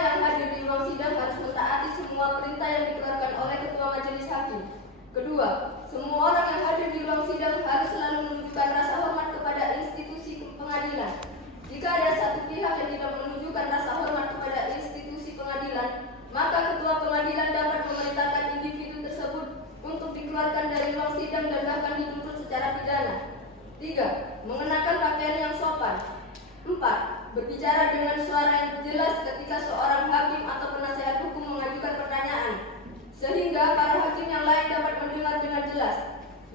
yang hadir di ruang sidang harus mentaati semua perintah yang dikeluarkan oleh Ketua Majelis Hakim. Kedua, semua orang yang hadir di ruang sidang harus selalu menunjukkan rasa hormat kepada institusi pengadilan. Jika ada satu pihak yang tidak menunjukkan rasa hormat kepada institusi pengadilan, maka Ketua Pengadilan dapat memerintahkan individu tersebut untuk dikeluarkan dari ruang sidang dan bahkan dituntut secara pidana. 3. Mengenakan pakaian yang sopan. 4. Berbicara dengan suara yang jelas ketika seorang hakim atau penasihat hukum mengajukan pertanyaan, sehingga para hakim yang lain dapat mendengar dengan jelas.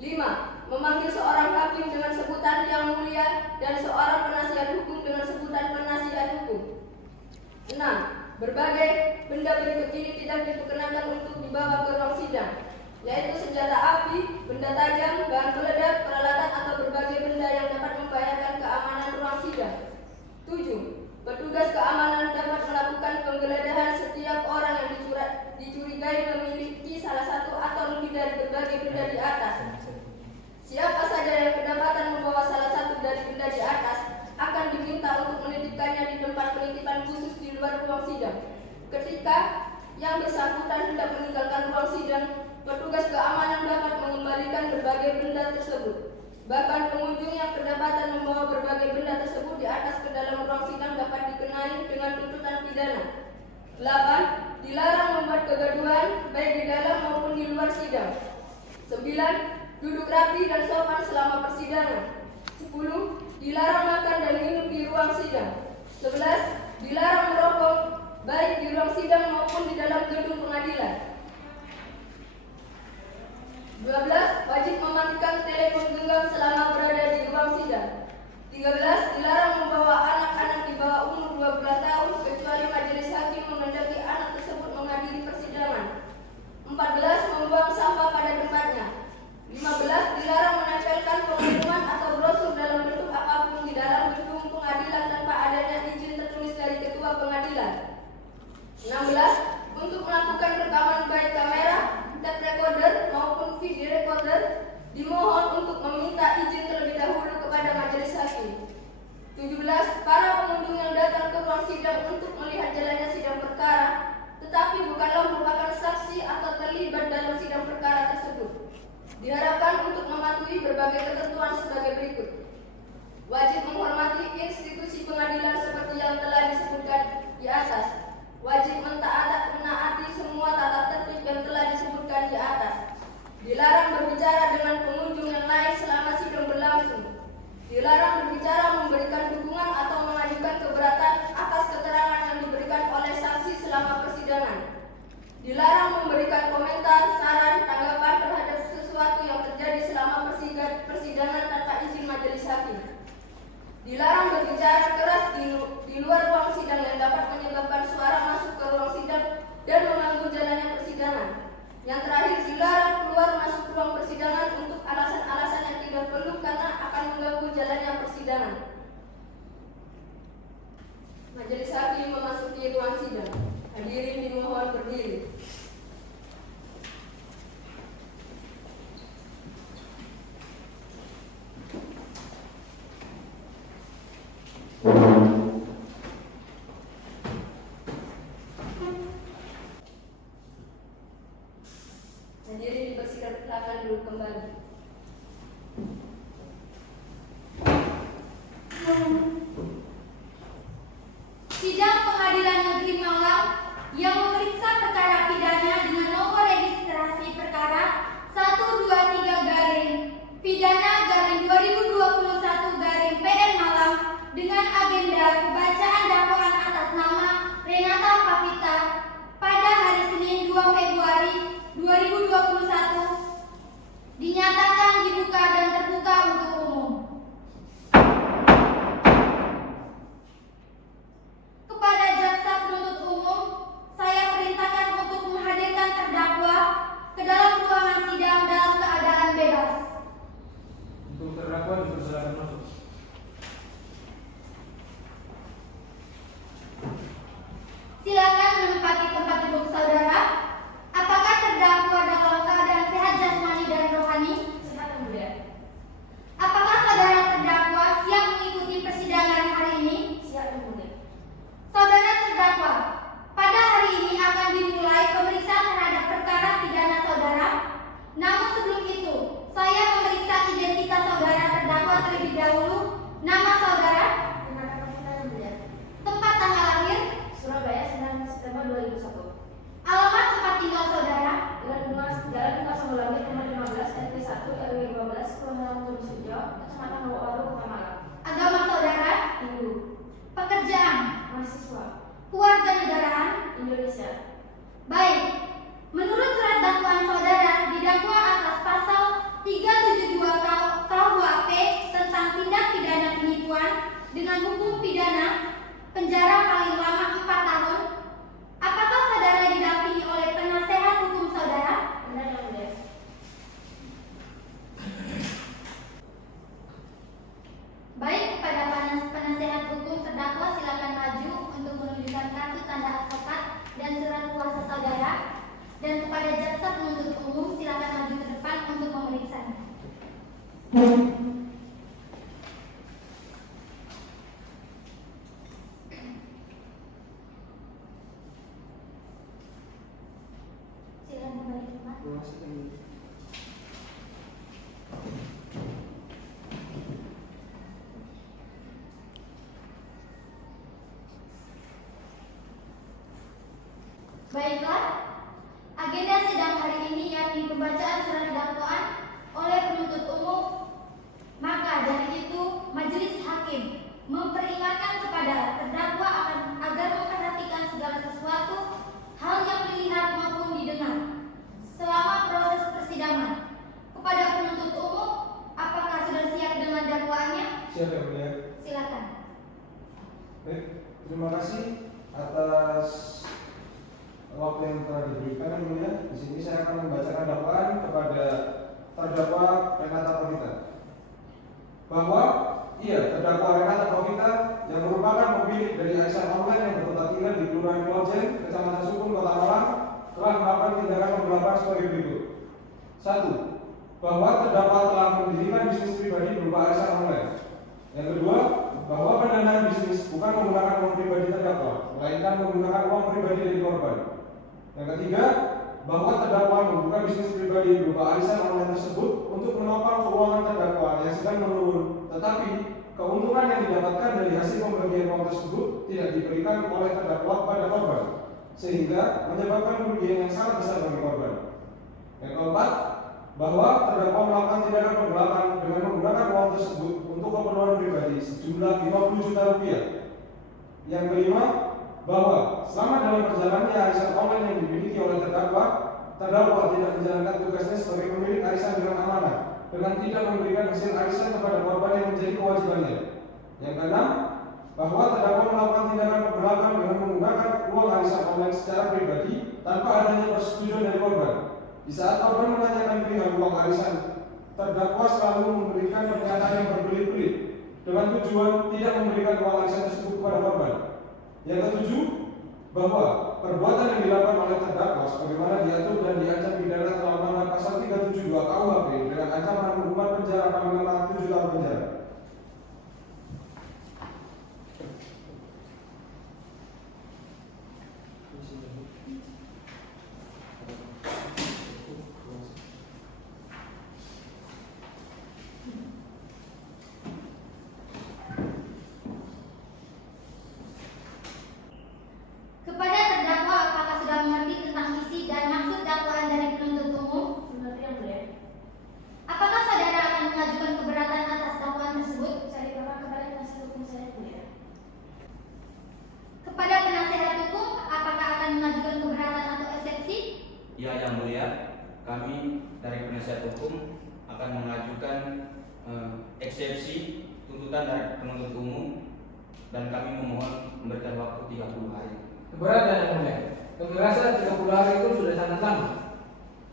5. Memanggil seorang hakim dengan sebutan yang mulia dan seorang penasihat hukum dengan sebutan penasihat hukum. 6. Berbagai benda berikut ini tidak diperkenankan untuk dibawa ke ruang sidang, yaitu senjata api, benda tajam, bahan peledak, peralatan atau berbagai benda yang dapat membahayakan keamanan ruang sidang. 7. Petugas keamanan dapat melakukan penggeledahan setiap orang yang dicurigai memiliki salah satu atau lebih dari berbagai benda di atas. Siapa saja yang kedapatan membawa salah satu dari benda di atas akan diminta untuk menitipkannya di tempat penitipan khusus di luar ruang sidang. Ketika yang bersangkutan hendak meninggalkan ruang sidang, petugas keamanan dapat mengembalikan berbagai benda tersebut. Bahkan pengunjung yang kedapatan membawa berbagai benda tersebut di atas ke dalam ruang sidang dapat dikenai dengan tuntutan pidana. 8. Dilarang membuat kegaduhan baik di dalam maupun di luar sidang. 9. Duduk rapi dan sopan selama persidangan. 10. Dilarang makan dan minum di ruang sidang. 11. Dilarang merokok baik di ruang sidang maupun di dalam gedung pengadilan. 12. Wajib mematikan telepon genggam selama berada di ruang sidang. 13. Dilarang membawa anak-anak di bawah umur 12 tahun kecuali majelis hakim menghendaki anak tersebut menghadiri persidangan. 14. Membuang sampah pada tempatnya. 15. Dilarang menempelkan pengumuman atau brosur dalam bentuk apapun di dalam gedung pengadilan tanpa adanya izin tertulis dari ketua pengadilan. 16. Untuk melakukan rekaman baik kamera, tape recorder maupun video recorder, dimohon untuk meminta izin terlebih dahulu kepada majelis hakim. 17. Para pengunjung yang datang ke ruang sidang untuk melihat jalannya sidang perkara, tetapi bukanlah merupakan saksi atau terlibat dalam sidang perkara tersebut, diharapkan untuk mematuhi berbagai ketentuan sebagai berikut. Wajib menghormati institusi pengadilan seperti yang telah disebutkan di atas. Wajib menaati semua tata tertib yang telah disebutkan di atas. Dilarang berbicara dengan pengunjung yang lain selama sidang berlangsung. Dilarang berbicara, memberikan dukungan atau mengajukan keberatan atas keterangan yang diberikan oleh saksi selama persidangan. Dilarang memberikan komentar, saran, tanggapan terhadap sesuatu yang terjadi selama persidangan tanpa izin majelis hakim. Dilarang berbicara keras di luar ruang sidang yang dapat menyebabkan suara masuk ke ruang sidang dan mengganggu jalannya persidangan. Yang terakhir, dilarang keluar masuk ruang persidangan untuk alasan-alasan yang tidak perlu karena akan mengganggu jalannya persidangan. Majelis hakim memasuki ruang sidang. Hadirin dimohon berdiri. Hadirin dibersihkan belakang dulu kembali. Sidang Pengadilan Negeri Malang yang memeriksa perkara pidana dengan nomor registrasi perkara 123-pidana-2021-PN Malang dengan agenda pembacaan dakwaan atas nama Renata Pavita pada hari Senin 2 Februari 2021 dinyatakan dibuka dan terbuka untuk umum. Kepada jaksa penuntut umum, saya perintahkan untuk menghadirkan terdakwa ke dalam ruangan sidang dalam keadaan bebas. Untuk terdakwa dipersilakan masuk. Silakan menempati tempat duduk saudara. Apakah terdakwa dalam keadaan sehat jasmani dan rohani? Indonesia. Baik, menurut surat dakwaan saudara didakwa atas pasal 372 KUHP tentang tindak pidana penipuan dengan hukum pidana penjara paling lama 4 tahun. Apakah saudara didampingi oleh penasehat hukum saudara? Benar yang mulia. Baik, kepada penasehat hukum terdakwa silakan maju untuk menunjukkan kartu tanda advokat dan surat kuasa saudara. Dan kepada jaksa penuntut umum silakan maju ke depan untuk memeriksanya. Silakan kembali ke tempat. Baiklah, agenda sidang hari ini yakni pembacaan surat dakwaan oleh penuntut umum. Maka dari itu, majelis hakim memperingatkan kepada terdakwa agar memperhatikan segala sesuatu hal yang dilihat maupun didengar selama proses persidangan. Kepada penuntut umum, apakah sudah siap dengan dakwaannya? Siap yang mulia. Silakan. Baik, terima kasih atas waktu yang telah diberikan yang mulia. Di sini saya akan membacakan dakwaan kepada terdakwa Renata Pavita bahwa terdakwa Renata Pavita yang merupakan pemilik dari arisan online yang bertempat tinggal di Kelurahan Klojen, Kecamatan Sukun, Kota Malang, telah melakukan tindakan penggelapan sebagai berikut. 1. Bahwa terdakwa telah mendirikan bisnis pribadi berupa arisan online. Yang kedua, bahwa pendanaan bisnis bukan menggunakan uang pribadi terdakwa, melainkan menggunakan uang pribadi dari korban. Yang ketiga, bahwa terdakwa membuka bisnis pribadi berupa arisan online tersebut untuk menopang keuangan terdakwa yang sedang menurun, tetapi keuntungan yang didapatkan dari hasil pembagian uang tersebut tidak diberikan oleh terdakwa kepada korban, sehingga menyebabkan kerugian yang sangat besar bagi korban. Yang keempat, bahwa terdakwa melakukan tindakan penggelapan dengan menggunakan uang tersebut untuk keperluan pribadi sejumlah 50 juta rupiah. Yang kelima, bahwa selama dalam perjalanannya arisan online yang dimiliki oleh terdakwa tidak menjalankan tugasnya sebagai pemilik arisan dengan amanah, dengan tidak memberikan hasil arisan kepada korban yang menjadi kewajibannya. Yang keenam, bahwa terdakwa melakukan tindakan penggelapan dengan menggunakan uang arisan online secara pribadi tanpa adanya persetujuan dari korban. Di saat korban menanyakan perihal uang arisan, terdakwa selalu memberikan pernyataan yang berbelit-belit dengan tujuan tidak memberikan uang arisan tersebut kepada korban. Yang ketujuh, bahwa perbuatan yang dilakukan oleh terdakwa sebagaimana diatur dan diancam pidana telah melanggar pasal 372 KUHP dengan ancaman hukuman penjara paling lama 7 tahun penjara. Kepada terdakwa, apakah sudah mengerti tentang isi dan maksud dakwaan dari penuntut umum? Mengerti yang mulia. Apakah saudara akan mengajukan keberatan atas dakwaan tersebut? Saya dibawa kepada penasihat hukum saya mulia. Kepada penasehat hukum, apakah akan mengajukan keberatan atau eksepsi? Ya, yang mulia, kami dari penasihat hukum akan mengajukan eksepsi tuntutan dari penuntut umum dan kami memohon memberikan waktu 30 hari. Keberatan yang mulia. Kami rasa 30 hari itu sudah sangat lama.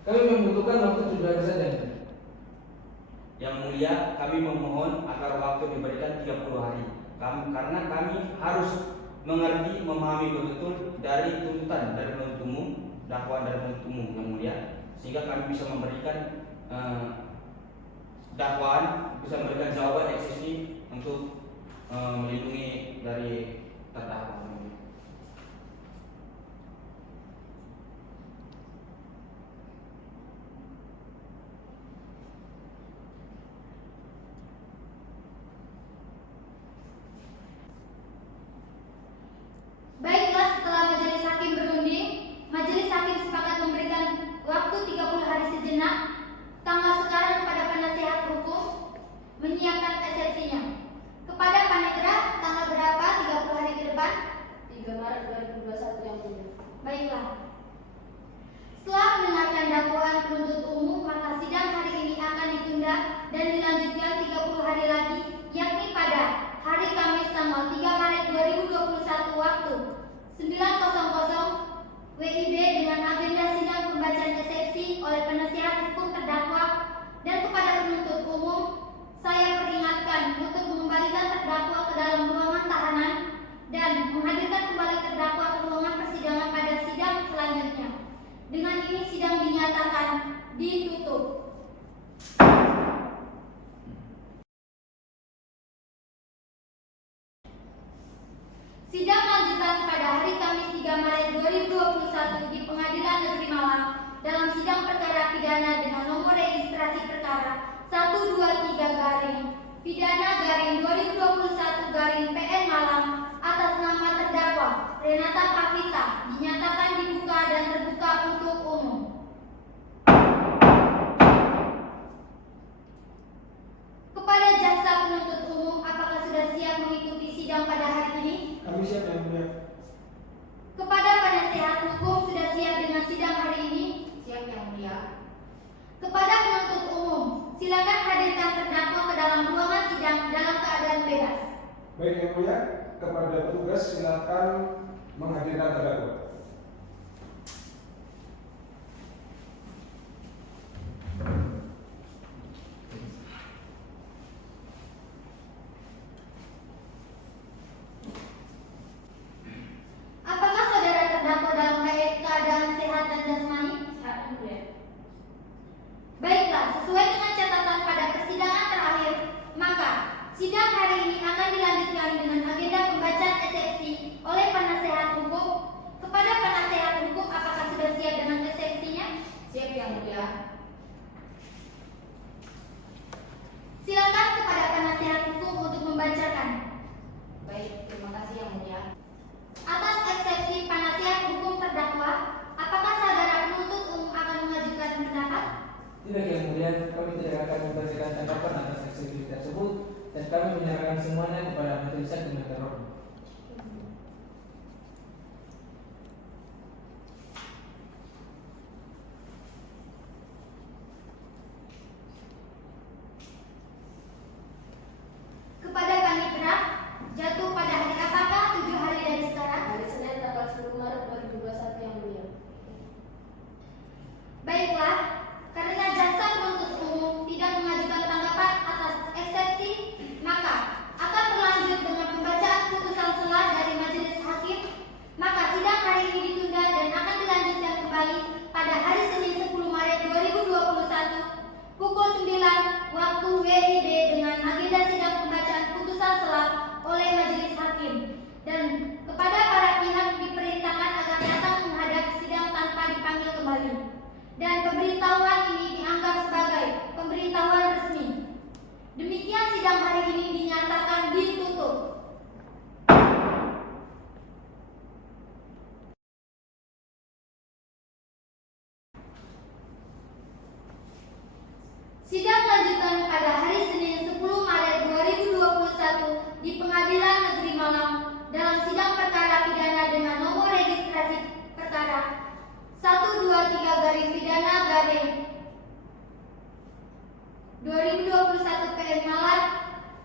Kami membutuhkan waktu 7 hari saja. Yang mulia, kami memohon agar waktu diberikan 30 hari. Karena kami harus mengerti, memahami betul dari tuntutan dari penuntut umum, dakwaan dari penuntut umum yang mulia, sehingga kami bisa memberikan dakwaan, bisa memberikan jawaban eksepsi untuk melindungi dari terdakwa. Baiklah, setelah majelis hakim berunding, majelis hakim sepakat memberikan waktu 30 hari sejenak tanggal sekarang kepada penasehat hukum menyiapkan eksepsinya. Kepada Panitra, tanggal berapa 30 hari ke depan? Silakan hadirkan terdakwa ke dalam ruangan sidang dalam keadaan bebas. Baik Yang Mulia, kepada petugas silakan menghadirkan terdakwa. Apakah saudara terdakwa dalam keadaan sehat dan jasmani? Sehat Yang Mulia. Baiklah, sesuai dengan catatan pada persidangan terakhir, maka sidang hari ini akan dilanjutkan dengan agenda pembacaan eksepsi oleh penasehat hukum. Kepada penasehat hukum, apakah sudah siap dengan eksepsinya? Siap Yang Mulia. Silakan kepada penasehat hukum untuk membacakan. Baik, terima kasih Yang Mulia. Atas eksepsi penasehat hukum terdakwa, apakah saudara penuntut umum akan mengajukan pendapat? Tidak Yang Mulia, kami tidak akan membacakan tanggapan atas eksepsi tersebut dan kami menyerahkan semuanya kepada majelis hakim yang terhormat. Kepada panitera, jatuh pada hari apakah 7 hari dari sekarang? Hari Senin tanggal 10 Maret 2021 Yang Mulia. Baiklah, karena jaksa penuntut umum tidak mengajukan tanggapan atas eksepsi, maka akan berlanjut dengan pembacaan putusan selah dari majelis hakim. Maka sidang hari ini ditunda dan akan dilanjutkan kembali pada hari Senin 10 Maret 2021 pukul 9 waktu WIB dengan agenda sidang pembacaan putusan selah oleh majelis hakim. Dan kepada para pihak diperintahkan agar datang menghadap sidang tanpa dipanggil kembali. Dan pemberitahuan ini dianggap sebagai pemberitahuan resmi. Demikian sidang hari ini dinyatakan ditutup. Sidang lanjutan pada hari Senin 10 Maret 2021 di Pengadilan Negeri Malang dalam sidang perkara pidana dengan nomor registrasi perkara 123 pidana 2021 PM Malang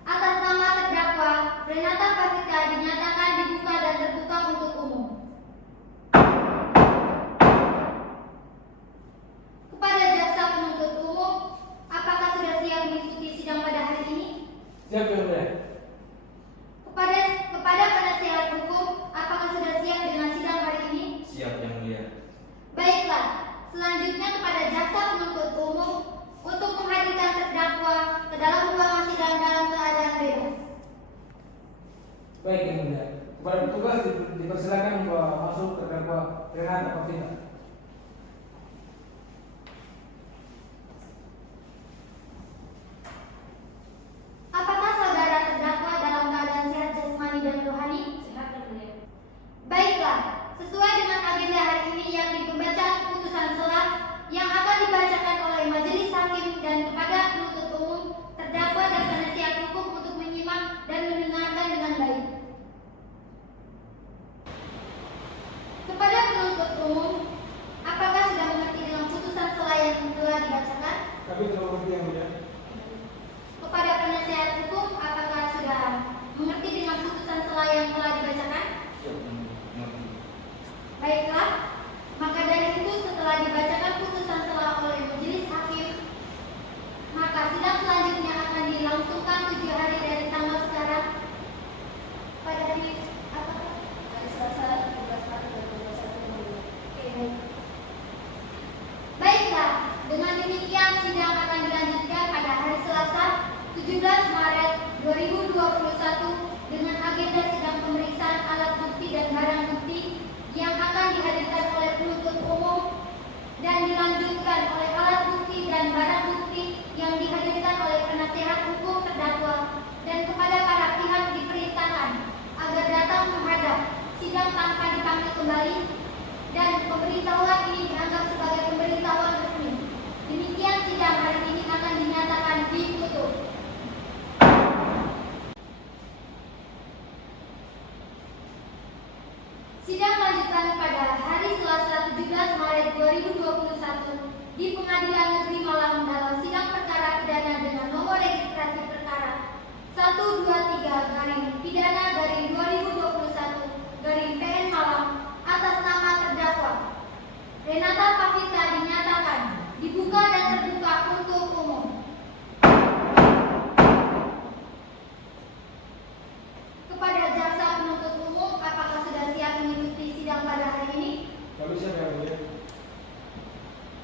atas nama terdakwa Renata Pavita dinyatakan dibuka dan terbuka untuk umum. Kepada jaksa penuntut umum, apakah sudah siap mengikuti sidang pada hari ini? Siap Yang Mulia. Kepada penasehat hukum, apakah sudah siap dengan sidang hari ini? Siap Yang Mulia. Baiklah, selanjutnya kepada jaksa penuntut umum untuk menghadirkan terdakwa ke dalam ruangan sidang dalam keadaan bebas. Baik Yang Mulia. Kepada petugas dipersilakan membawa masuk terdakwa Renata Pavita. Apakah saudara terdakwa dalam keadaan sehat jasmani dan rohani? Sehat Yang Mulia. Baiklah, sesuai dengan agenda hari ini yakni pembacaan putusan selah yang akan dibacakan oleh majelis hakim dan kepada penuntut umum, terdakwa dan penasihat hukum untuk menyimak dan mendengarkan dengan baik. Kepada penuntut umum, apakah sudah mengerti dengan putusan selah yang telah dibacakan? Kami telah mengerti Yang Mulia. Kepada penasihat hukum, apakah sudah mengerti dengan putusan selah yang telah dibacakan? Siap Yang Mulia. Mengerti. Baiklah, maka dari itu setelah dibacakan putusan selah oleh majelis hakim, maka sidang selanjutnya akan dilangsungkan 7 hari dari tanggal sekarang pada hari apa? Hari Selasa 17 Maret 2021 Yang Mulia. Oke, baik. Baiklah, dengan demikian sidang akan dilanjutkan pada hari Selasa 17 Maret 2021 dengan agenda sidang pemeriksaan alat bukti dan barang bukti yang akan dihadirkan oleh penuntut umum dan dilanjutkan oleh alat bukti dan barang bukti yang dihadirkan oleh penasehat hukum terdakwa, dan kepada para pihak diperintahkan agar datang menghadap sidang tanpa dipanggil kembali, dan pemberitahuan ini dianggap sebagai pemberitahuan resmi. Demikian sidang hari ini akan dinyatakan ditutup. Sidang lanjutan pada hari Selasa 17 Maret 2021 di Pengadilan Negeri Malang dalam sidang perkara pidana PN Malang atas nama terdakwa Renata Pavita dinyatakan dibuka dan terbuka untuk umum. Kepada jaksa penuntut umum, apakah sudah siap mengikuti sidang pada hari ini? Lalu siapa yang mulia?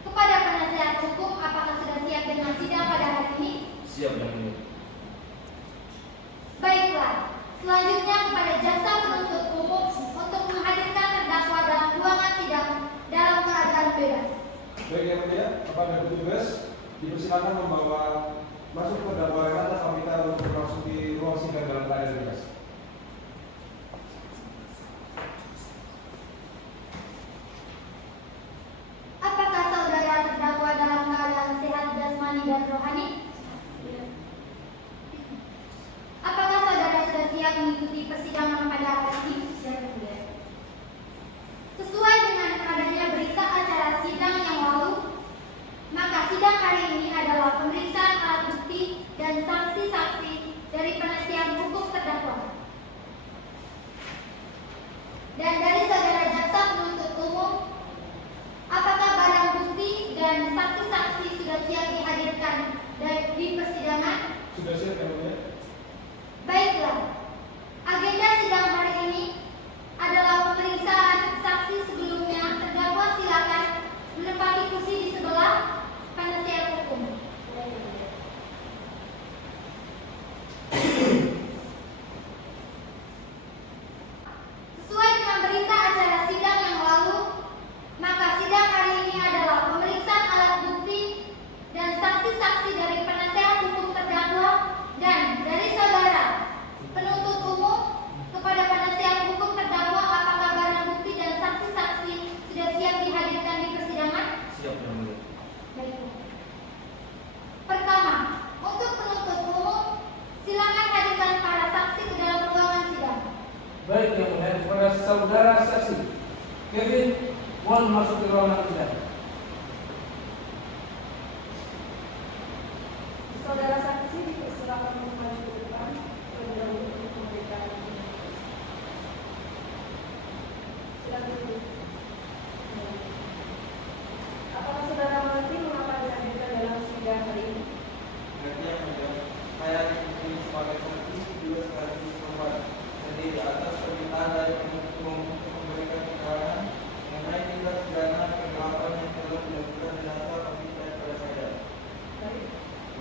Kepada penasihat hukum, apakah sudah siap dengan sidang pada hari ini? Siap yang mulia. Baiklah, selanjutnya kepada jaksa penuntut umum untuk menghadirkan terdakwa dalam ruangan sidang dalam keadaan bebas. Baik yang mulia, kepada petugas dipersilakan membawa masuk terdakwa Renata Pavita untuk memasuki ruang sidang dalam keadaan bebas. Apakah saudara terdakwa dalam keadaan sehat jasmani dan rohani? Apakah saudara sudah siap mengikuti persidangan pada hari ini? Sesuai dengan adanya berita acara sidang yang lalu, maka sidang hari ini adalah pemeriksaan alat bukti dan saksi-saksi dari penasihat hukum terdakwa. Dan dari saudara jaksa penuntut umum, apakah barang bukti dan saksi-saksi sudah siap dihadirkan di persidangan? Sudah siap yang mulia? Baiklah, agenda sidang hari ini adalah pemeriksaan saksi. Sebelumnya, terdakwa silakan menempati kursi di sebelah penasihat hukum. Sesuai dengan berita acara sidang yang lalu, maka sidang hari ini adalah pemeriksaan alat bukti dan saksi-saksi dari penasihat hukum terdakwa dan dari saudara penuntut umum. Kepada penasihat hukum terdakwa, apakah barang bukti dan saksi-saksi sudah siap dihadirkan di persidangan? Siap yang mulia. Baiklah. Pertama, untuk penuntut umum, silakan hadirkan para saksi ke dalam ruangan sidang. Baik yang mulia, kepada saudara saksi Kevin, mohon masuk ke ruangan sidang. Saudara saksi dipersilakan untuk maju ke depan terlebih dahulu untuk memberikan. Silakan duduk. Apakah saudara mengerti mengapa dihadirkan dalam sidang hari ini? Nanti yang mulia, saya dipilih sebagai saksi juga sekaligus korban. Jadi di atas permintaan dari penuntut umum untuk memberikan keterangan mengenai tindak pidana penggelapan yang telah dilakukan Renata Pavita kepada saya. Baik.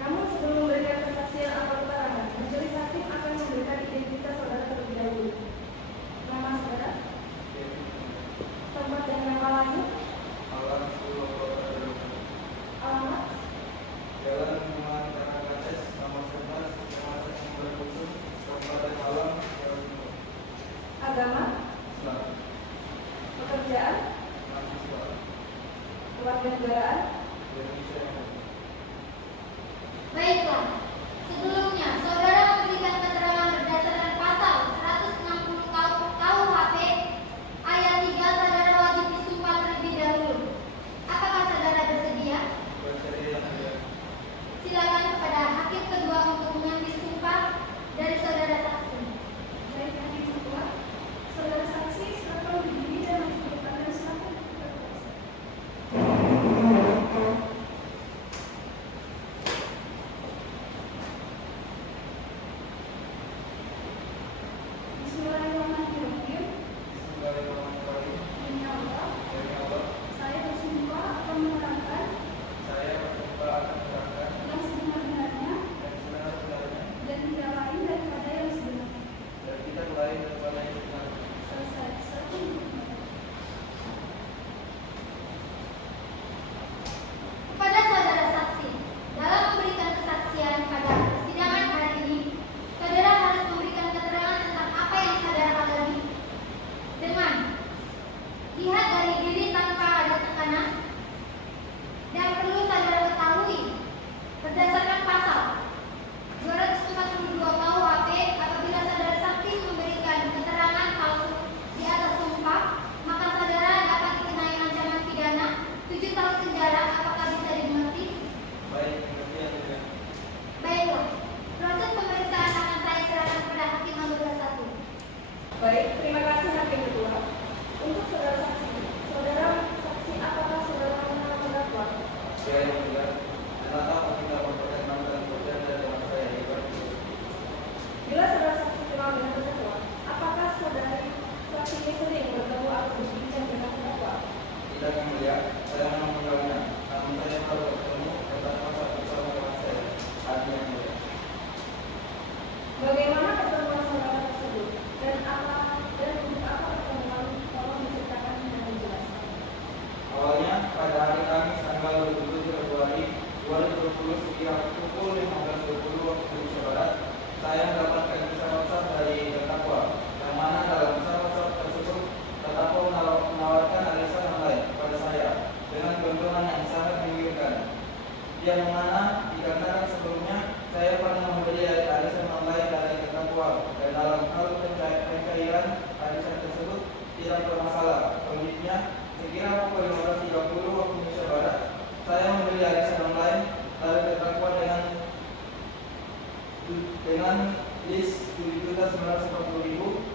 Namun sebelum memberikan kesaksian atau keterangan, majelis hakim akan memberikan identitas saudara terlebih dahulu. Nama saudara, tempat dan nama lahir, Alam Sulo Kota Dulu, alamat, Jalan Bunga Karangkates, nomor 11, Kecamatan Sumber Khusus, Kabupaten Malang, Jawa Timur. agama, Islam, pekerjaan, mahasiswa, kewarganegaraan. Indonesia yang mulia. Baiklah, sebelumnya saudara memberikan keterangan berdasarkan pasal 160 KUHP ayat 3, saudara wajib disumpah terlebih dahulu. Apakah saudara bersedia? Bersedia yang mulia. Silakan kepada hakim kedua untuk mengambil sumpah dari saudara saksi. Baik, hakim kedua, saudara saksi silakan berdiri dan maju ke depan dan silakan berkuasa. Bismillahirrahmanirrahim. Bismillahirrahmanirrahim. Demi Allah, Demi Allah, saya bersumpah akan menerangkan saya bersumpah akan menerangkan yang sebenar-benarnya yang sebenar-benarnya dan tidak lain daripada yang sebenarnya. dan tidak lain daripada yang benar. Selesai. Silakan duduk. Kepada saudara saksi, dalam memberikan kesaksian pada persidangan hari ini, saudara harus memberikan keterangan tentang apa yang saudara alami dengan lihat dari diri tanpa ada tekanan, dan perlu saudara ketahui berdasarkan pasal 242 KUHP, apabila saudara saksi memberikan keterangan palsu di atas sumpah, maka saudara dapat dikenai ancaman pidana 7 tahun penjara. Apakah bisa dimengerti? Baik, mengerti yang mulia. Baiklah, proses pemeriksaan akan saya Tidak yang mulia, saya memang meninggalnya. Namun saya baru bertemu terdakwa saat bersama dengan saya. Hati yang mulia. Bagaimana pertemuan saudara tersebut dan untuk apa pertemuan? Tolong menceritakan dan menjelaskan. Awalnya pada hari Kamis tanggal 27 Februari 2020 sekira pukul 15.20 waktu Indonesia Barat, saya mendapatkan pesan WhatsApp dari terdakwa, yang mana dalam pesan WhatsApp tersebut terdakwa menawarkan arisan online kepada saya dengan keuntungan yang sangat menggiurkan. Yang mana dikarenakan sebelumnya saya pernah membeli arisan online dari terdakwa dan dalam hal pencairan arisan tersebut tidak bermasalah. Selanjutnya, sekira pukul 15.30 waktu Indonesia Barat, saya membeli arisan online dari terdakwa dengan list 7.940.000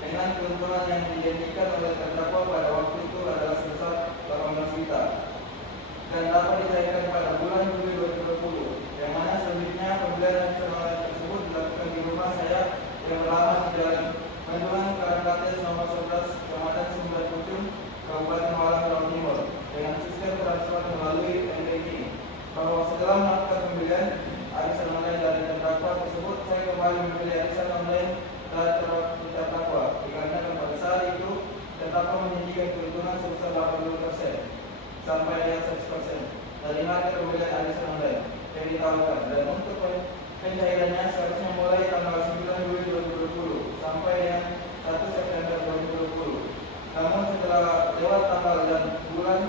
dengan keuntungan yang dijanjikan oleh terdakwa pada waktu itu adalah sebesar 18 juta dan dapat dicairkan pada bulan Juli 2020, yang mana selanjutnya pembelian arisan online tersebut dilakukan di rumah saya yang beralamat di Jalan Bandungan Karangkates nomor 11 Kecamatan Sumber Pucung, Kabupaten Malang, Jawa Timur, dengan sistem transfer melalui m-banking. Bahwa setelah melakukan pembelian arisan online dari terdakwa tersebut, saya kembali membeli arisan online dari terdakwa dikarenakan pada saat itu terdakwa menjanjikan keuntungan sebesar 80% sampai dengan 100% dari harga pembelian arisan online yang ditawarkan, dan untuk pencairannya seharusnya mulai tanggal 9 Juli 2020 sampai dengan 1 September 2020. Namun setelah lewat tanggal dan bulan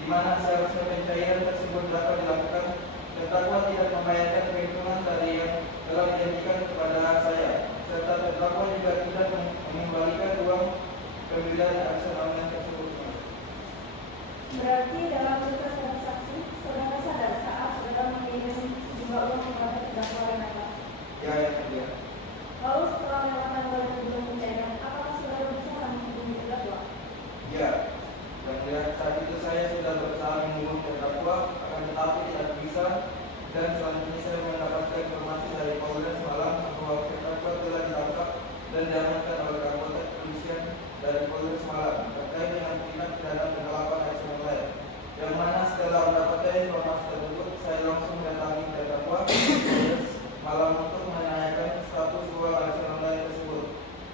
di mana seharusnya pencairan tersebut dapat dilakukan, terdakwa tidak membayarkan keuntungan dari yang telah dijanjikan kepada saya, serta terdakwa juga tidak mengembalikan uang pembelian arisan online tersebut. Berarti dalam cerita saudara saksi, saudara sadar saat saudara mengirim sejumlah uang kepada terdakwa Renata. Ya, yang mulia. Lalu setelah melakukan oleh sebelum pencairan, apakah saudara berusaha menghubungi terdakwa? Ya, yang mulia, saat itu saya sudah berusaha menghubungi terdakwa, akan tetapi tidak bisa, dan selanjutnya saya mendapatkan informasi dari Polres Malang bahwa terdakwa telah ditangkap dan diamankan oleh anggota kepolisian dari Polres Malang terkait dengan tindak pidana penggelapan arisan online. Yang mana setelah mendapatkan informasi tersebut, saya langsung mendatangi terdakwa Polres Malang untuk menanyakan status uang arisan online tersebut.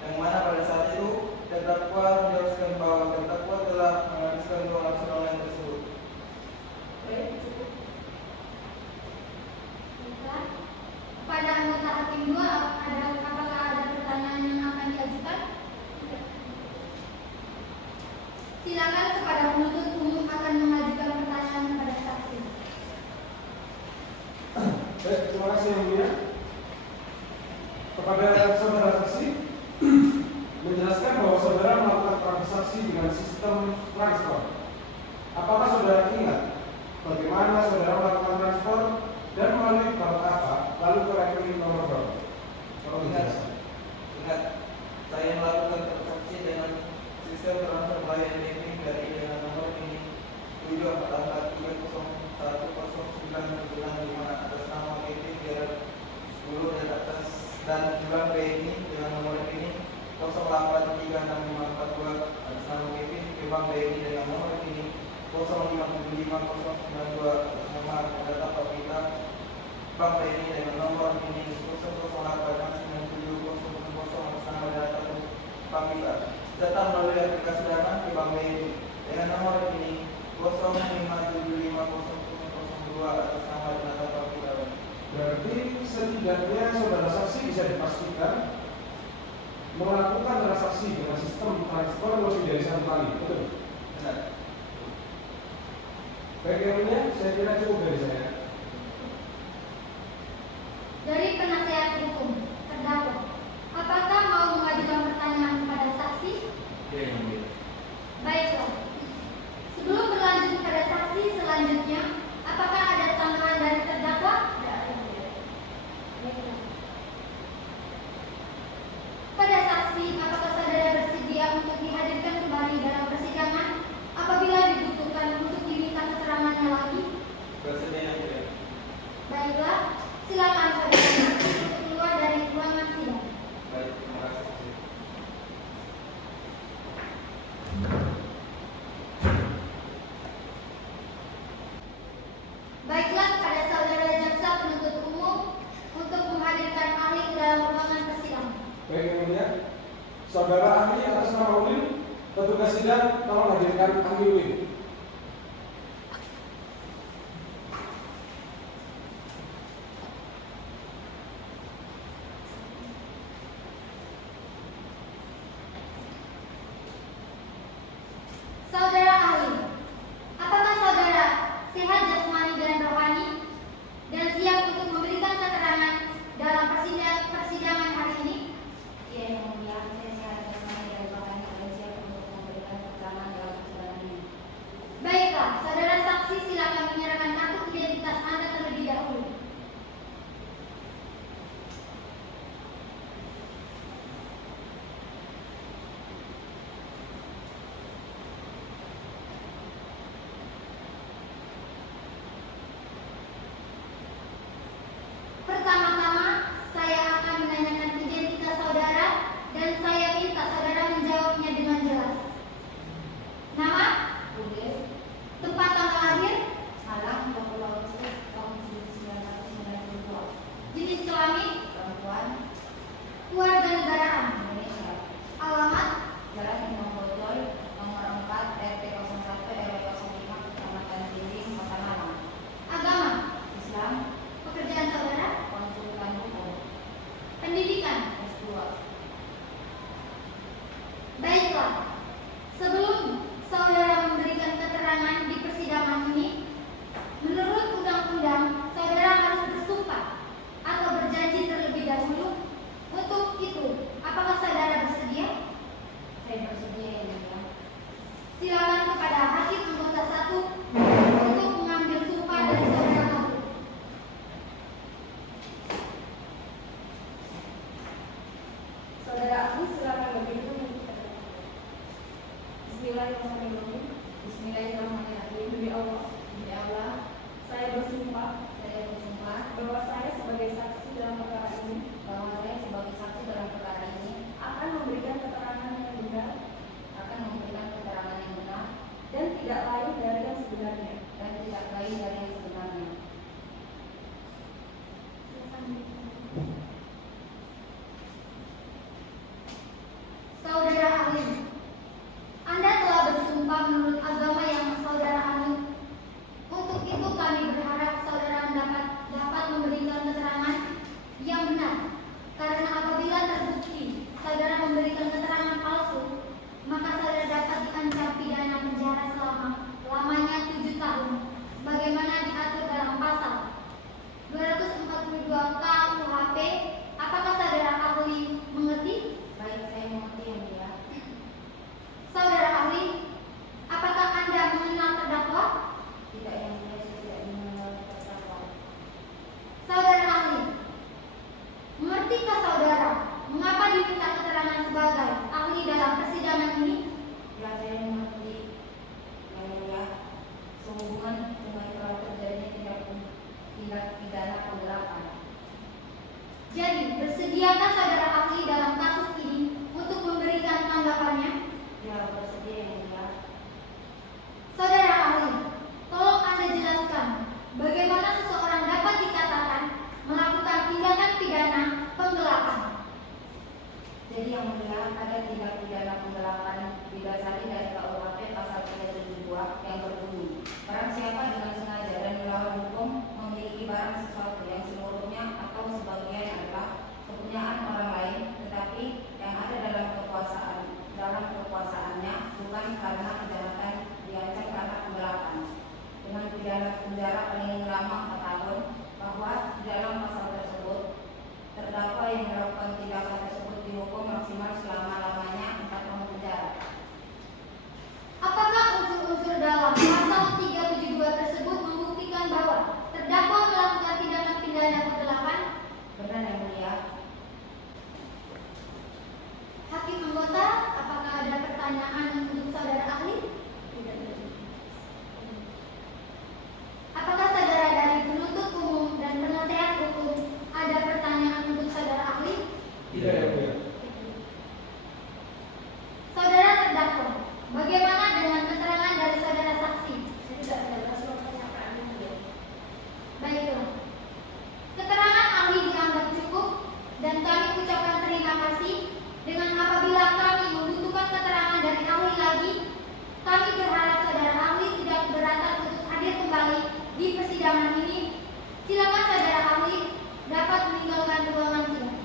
Yang mana pada saat itu terdakwa menjelaskan bahwa terdakwa telah menghabiskan uang arisan online tersebut. Baik, cukup. Kepada anggota Hakim 2, apakah ada pertanyaan yang akan diajukan? Silakan kepada penuntut umum akan mengajukan pertanyaan kepada saksi. Baik, terima kasih yang mulia. Kepada saudara saksi, menjelaskan bahwa saudara melakukan transaksi dengan sistem transfer. Apakah saudara ingat bagaimana saudara melakukan transfer dan melalui bank apa, lalu ke rekening nomor berapa? Ingat, saya melakukan transaksi dengan sistem transfer melalui m-banking dari dengan nomor ini 74430100975 atas nama Kevin Gerard 10 dan atas dan Bank BNI dengan nomor ini 08365442 atas nama Kevin ke Bank BNI dengan nomor ini 05750992 atas nama data Papita Bank BNI dengan nomor ini 008970000 atas nama data Papita datang melalui aplikasi Dana ke Bank BNI dengan nomor ini 05750002 atas nama data Papita. Berarti setidaknya saudara saksi bisa dipastikan melakukan transaksi dengan sistem transfer lebih dari satu kali, betul? Benar. Baik yang mulia, saya kira cukup dari saya. Dari penasehat hukum, terdakwa, apakah mau mengajukan pertanyaan kepada saksi? Ya, yang mulia. Baiklah. Sebelum berlanjut kepada saksi selanjutnya, apakah ada tanggapan dari terdakwa? Tidak ada. Baiklah. Pada saksi, apakah saudara bersedia untuk dihadirkan kembali dalam persidangan apabila dibutuhkan untuk diminta keterangannya lagi? Bersedia sidang, tolong hadirkan ahli UIN. Saudara ahli, apakah saudara sehat jasmani dan rohani dan siap untuk memberikan keterangan dalam persidangan hari ini? Iya, yang mulia, saya sehat jasmani dan rohani dan siap untuk memberikan keterangan dalam persidangan ini. Baiklah, saudara saksi silakan menyerahkan kartu identitas Anda terlebih dahulu. Pertama-tama, saya akan menanyakan identitas saudara dan saya minta saudara menjawabnya dengan jelas. Nama, Bude, tempat tanggal lahir, Malang, 20 Agustus tahun 1992. jenis kelamin, Perempuan, keluarga negaraan, Indonesia. alamat, Jalan Imam Bonjol, nomor 4, RT 01 RW 05, Kecamatan Dinding, Kota Malang. agama, Islam, pekerjaan saudara, konsultan hukum, pendidikan. S2. Baiklah, sebelum saudara memberikan keterangan di persidangan ini, menurut undang-undang, saudara harus bersumpah atau berjanji terlebih dahulu. Untuk itu, apakah saudara bersedia? Saya bersedia, yang mulia. Silakan kepada hakim anggota 1 untuk mengambil sumpah dari saudara ahli. Saudara ahli silakan berdiri untuk keterangan. Bismillahirrahmanirrahim. Bismillahirrahmanirrahim. Demi Allah, saya bersumpah Saya bersumpah bahwa saya sebagai saksi dalam perkara ini bahwa saya sebagai saksi dalam perkara ini akan memberikan keterangan yang benar akan memberikan keterangan yang benar dan tidak lain dari yang sebenarnya. dan tidak lain dari yang sebenarnya. Saudara ahli, Anda telah bersumpah menurut agama yang saudara anut. Untuk itu kami berharap saudara dapat memberikan keterangan yang benar. Karena apabila terbukti saudara memberikan keterangan palsu, maka saudara dapat diancam pidana penjara lamanya 7 tahun, sebagaimana diatur dalam pasal 242 KUHP. Apakah saudara ahli mengerti? Baik, saya mengerti, yang mulia. Saudara ahli, apakah Anda mengenal terdakwa? Tidak, yang mulia, saya tidak mengenal terdakwa. Saudara ahli, mengertikah saudara mengapa diminta keterangan sebagai ahli dalam persidangan ini? Ya, saya mengerti, yang mulia. Sehubungan dengan telah terjadinya tindak pidana penggelapan. Jadi, bersediakah saudara ahli dalam kasus ini untuk memberikan tanggapannya? Ya, bersedia, yang mulia. Saudara ahli, tolong Anda jelaskan bagaimana seseorang dapat dikatakan melakukan tindakan pidana penggelapan. Jadi, yang mulia, ada tindak pidana penggelapan didasari dari KUHP pasal 372 yang berbunyi, barang siapa dengan sengaja dan melawan hukum memiliki barang sesuatu yang seluruhnya atau sebagian adalah kepunyaan orang lain, tetapi yang ada dalam kekuasaannya bukan karena kejahatan, diancam karena penggelapan dengan pidana penjara paling lama 4 tahun, bahwa di dalam pasal tersebut terdakwa yang melakukan tindakan tersebut dihukum maksimal selama-lamanya 4 tahun penjara. Apakah unsur-unsur dalam pasal 372 tersebut membuktikan bahwa terdakwa melakukan tindakan pidana penggelapan? Benar, yang mulia. Hakim anggota, apakah ada pertanyaan untuk saudara ahli? Apakah saudara kembali di persidangan ini, silakan saudara ahli dapat meninggalkan ruangan sidang.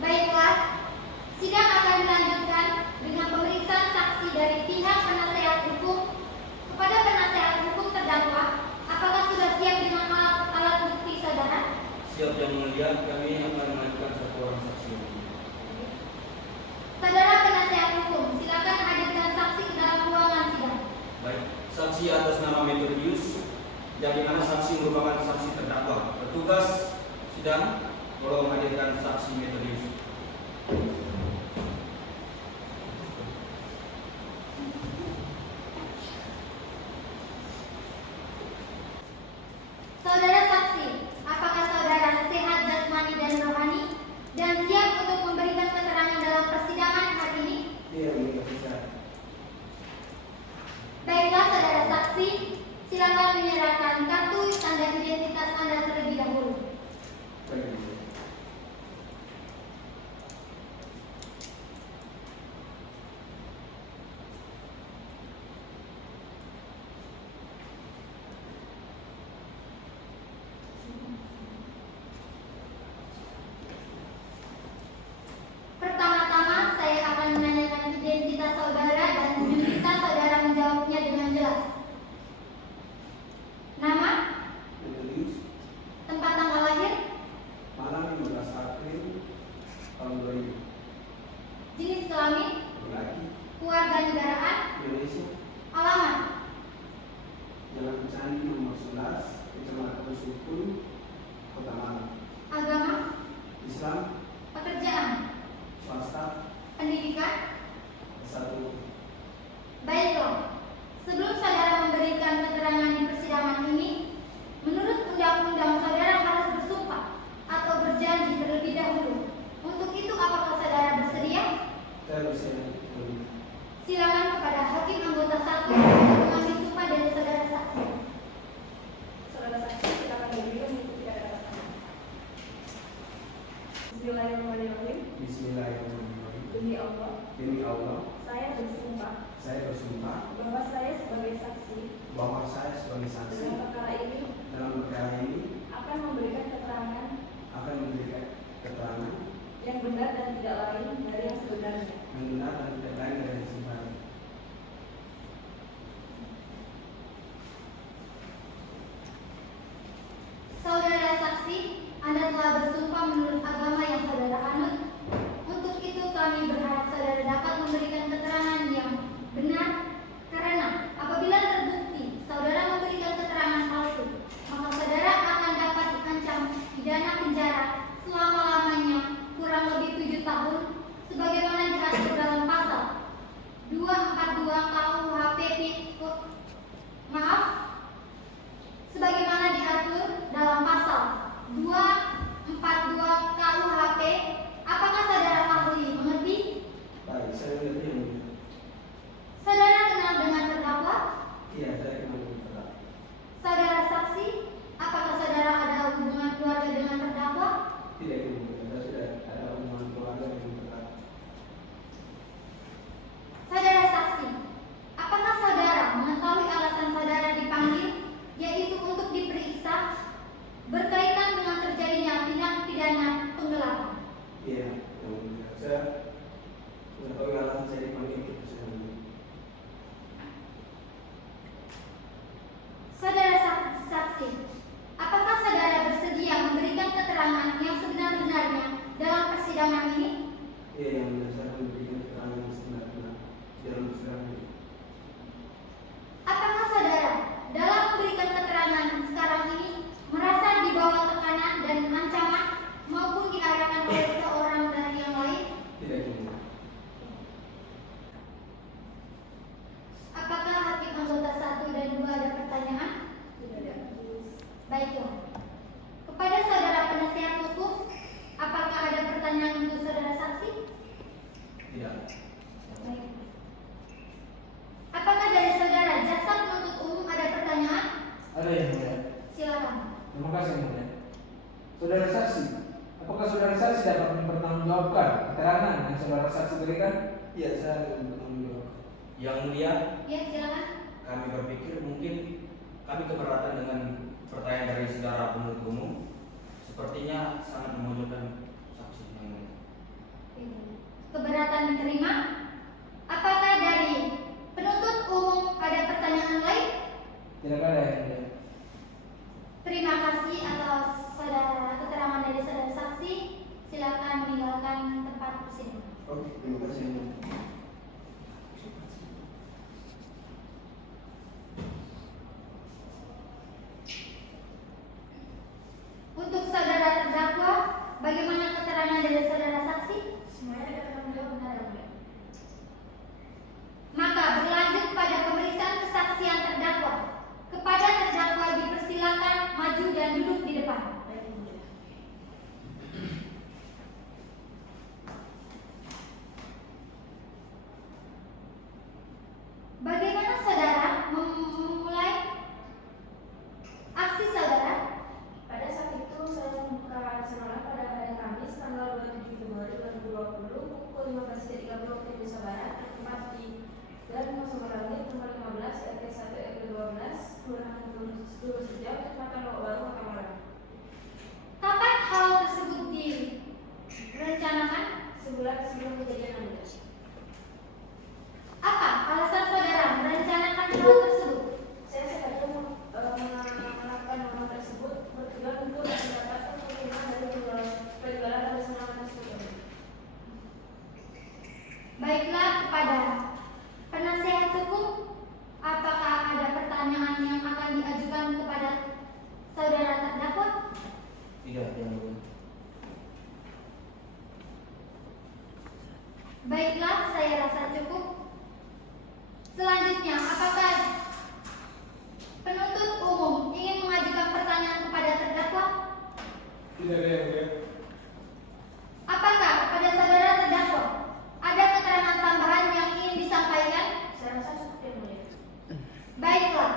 Baiklah, sidang akan dilanjutkan dengan pemeriksaan saksi dari pihak penasehat hukum kepada penasehat hukum terdakwa. Apakah sudah siap dengan alat bukti saudara? Siap yang mulia, kami akan mengajukan satu orang saksi. Saudara penasehat hukum, silakan hadirkan saksi ke dalam ruangan sidang. Baik, saksi atas nama Metodius, yang dimana saksi merupakan saksi terdakwa. Petugas sidang, tolong hadirkan saksi Metodius. Saudara saksi, apakah saudara sehat jasmani dan rohani dan siap untuk memberikan keterangan dalam persidangan hari ini? Iya, bisa. Baiklah saudara saksi, silakan menyerahkan kartu tanda identitas Anda terlebih dahulu. Baik. Pertama-tama saya akan menanyakan identitas saudara dan meminta saudara menjawabnya dengan jelas. Nama, Metodius, tempat tanggal lahir, Malang 15 April tahun 2000. jenis kelamin, Laki, keluarga negaraan, Indonesia, alamat, Jalan Candi nomor 11, Kecamatan Sukun, Kota Malang. agama, Islam, pekerjaan, swasta, pendidikan. S1. Baiklah, sebelum saudara memberikan keterangan di persidangan ini, menurut undang-undang saudara harus bersumpah atau berjanji terlebih dahulu. Untuk itu, apakah saudara bersedia? Saya bersedia. Silakan kepada hakim anggota 1 mengambil sumpah dari saudara saksi. Saudara saksi, silakan berdiri mengikuti kata-kata. Bismillahirrahmanirrahim. Bismillahirrahmanirrahim. Demi Allah, Demi Allah, saya bersumpah saya bersumpah bahwa saya sebagai saksi bahwa saya sebagai saksi dalam perkara ini dalam perkara ini akan memberikan keterangan akan memberikan keterangan yang benar dan tidak lain dari yang sebenarnya. yang benar dan tidak lain dari yang sebenarnya. Saudara saksi, Anda telah bersumpah menurut agama yang saudara anut. Untuk itu kami berharap saudara dapat memberikan keterangan yang benar, karena apabila terbukti saudara memberikan keterangan palsu, maka saudara akan dapat diancam pidana penjara selama-lamanya kurang lebih 7 tahun sebagaimana diatur dalam pasal 242 KUHP sebagaimana diatur dalam pasal 242 KUHP. Apakah saudara ahli mengerti? Baik, saya mengerti yang mulia. Saudara kenal dengan terdakwa? Iya, saya kenal dengan terdakwa. Saudara saksi, apakah saudara ada hubungan keluarga dengan terdakwa? Tidak yang mulia, saya sudah ada hubungan keluarga dengan terdakwa. Saudara saksi, apakah saudara mengetahui alasan saudara dipanggil, yaitu untuk diperiksa berkaitan dengan terjadinya tindak pidana penggelapan? Iya, yang mulia. Saya mengetahui alasan saya dipanggil ke persidangan ini. Saudara saksi, apakah saudara bersedia memberikan keterangan yang sebenar-benarnya dalam persidangan ini? Iya, yang mulia, saya akan memberikan keterangan yang sebenar-benar dalam persidangan ini. Apakah saudara dalam memberikan keterangan sekarang ini merasa di bawah tekanan dan ancaman maupun diarahkan oleh seorang dari yang lain? Tidak yang mulia. Apakah hakim anggota 1 dan 2 ada pertanyaan? Tidak ada. Baiklah. Kepada saudara penasihat hukum, apakah ada pertanyaan untuk saudara saksi? Tidak. Baik. Apakah dari saudara jaksa penuntut umum ada pertanyaan? Ada yang mulia. Silakan. Terima kasih yang mulia. Saudara saksi, Apakah saudara saksi dapat mempertanggungjawabkan keterangan yang saudara saksi berikan? Iya, saya akan bertanggung jawab. Yang mulia, Ya, silakan. kami berpikir mungkin kami keberatan dengan pertanyaan dari saudara penuntut umum. Sepertinya sangat memojokkan saksi yang mulia. Keberatan diterima. Apakah dari penuntut umum ada pertanyaan lain? Tidak ada yang mulia. Terima kasih atas keterangan dari saudara saksi. Silakan meninggalkan tempat persidangan. Oke, terima kasih. Untuk saudara terdakwa, bagaimana keterangan dari saudara saksi? Semuanya dapat kami jawab benar yang mulia. Maka berlanjut pada pemeriksaan kesaksian terdakwa. Kepada terdakwa dipersilakan maju dan duduk di depan. Baik yang mulia. Bagaimana saudara memulai aksi saudara? Pada saat itu saya membuka sekolah pada hari Kamis tanggal 27 Februari 2020 pukul 15.30 waktu Indonesia Barat, tempat di Gang Mosomerangit nomor 15 RT 1 RT 12 Kelurahan Dulu Sejauh Kecamatan Loak Baru Kota Malang. Kapan hal tersebut direncanakan? Sebulan sebelum kejadian yang mulia. Apa alasan saudara merencanakan hal tersebut? Saya sengaja melakukan hal tersebut bertujuan untuk mendapatkan keuntungan dari penjualan pesanan tersebut. Baiklah, kepada penasehat hukum, apakah ada pertanyaan yang akan diajukan kepada saudara terdakwa? Tidak, yang mulia. Baiklah, saya rasa cukup. Selanjutnya, apakah penuntut umum ingin mengajukan pertanyaan kepada terdakwa? Tidak ada yang mulia. Apakah kepada saudara terdakwa ada keterangan tambahan yang ingin disampaikan? Saya rasa cukup yang mulia. Baiklah,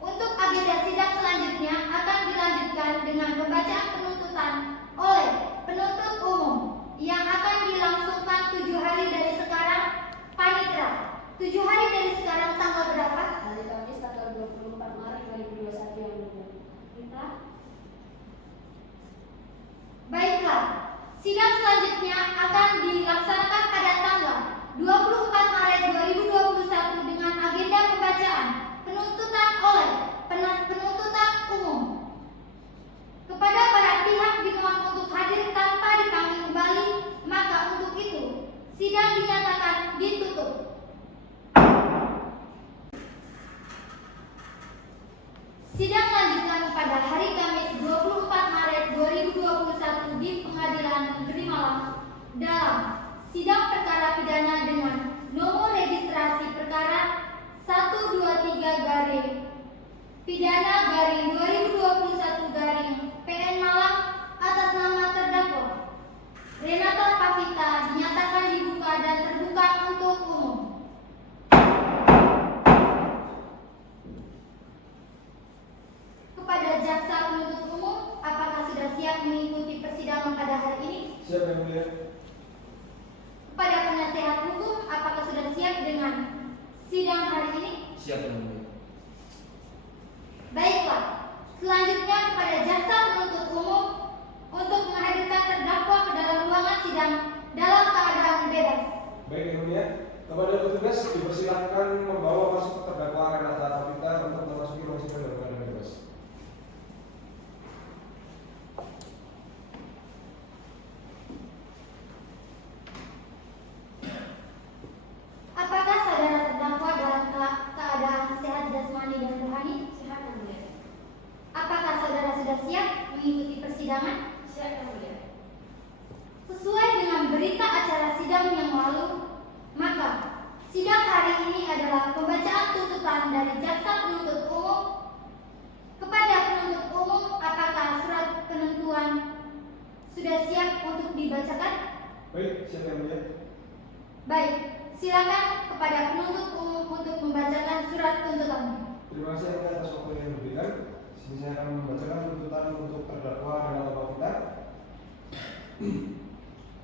untuk agenda sidang selanjutnya akan dilanjutkan dengan pembacaan penuntutan oleh penuntut umum yang akan dilangsungkan 7 hari dari sekarang. Panitra, 7 hari dari sekarang tanggal berapa? Hari Kamis tanggal 24 Maret 2021 yang mulia. Baiklah. Baiklah, sidang selanjutnya akan dilaksanakan pada tanggal 24 Maret 2021 dengan agenda pembacaan penuntutan oleh penuntutan umum. Kepada para pihak dimohon untuk hadir tanpa dipanggil kembali, maka untuk itu sidang dinyatakan ditutup. Sidang lanjutan pada hari Kamis 24 Maret 2021 di Pengadilan Negeri Malang dalam sidang perkara pidana dengan nomor registrasi perkara 123 garing pidana garing 2021 garing PN Malang atas nama terdakwa Renata Pavita dinyatakan dibuka dan terbuka untuk umum. Kepada jaksa penuntut umum, apakah sudah siap mengikuti persidangan pada hari ini? Siap yang mulia. Kepada penasehat hukum, apakah sudah siap dengan sidang hari ini? Siap, yang mulia. Baiklah, selanjutnya kepada jaksa penuntut umum untuk menghadirkan terdakwa ke dalam ruangan sidang dalam keadaan bebas. Baik yang mulia. Kepada petugas dipersilakan membawa masuk terdakwa Renata Pavita untuk memasuki ruang sidang dalam keadaan bebas. Apakah saudara terdakwa dalam keadaan sehat jasmani dan rohani? Sehat yang mulia. Apakah saudara sudah siap mengikuti persidangan? Siap yang mulia. Sesuai dengan berita acara sidang yang lalu, maka sidang hari ini adalah pembacaan tuntutan dari jaksa penuntut umum. Kepada penuntut umum, apakah surat penentuan sudah siap untuk dibacakan? Baik, siap yang mulia. Baik, silakan kepada penuntut umum untuk membacakan surat tuntutan. Terima kasih yang mulia atas waktu yang diberikan. Sini saya akan membacakan tuntutan untuk terdakwa Renata Pavita.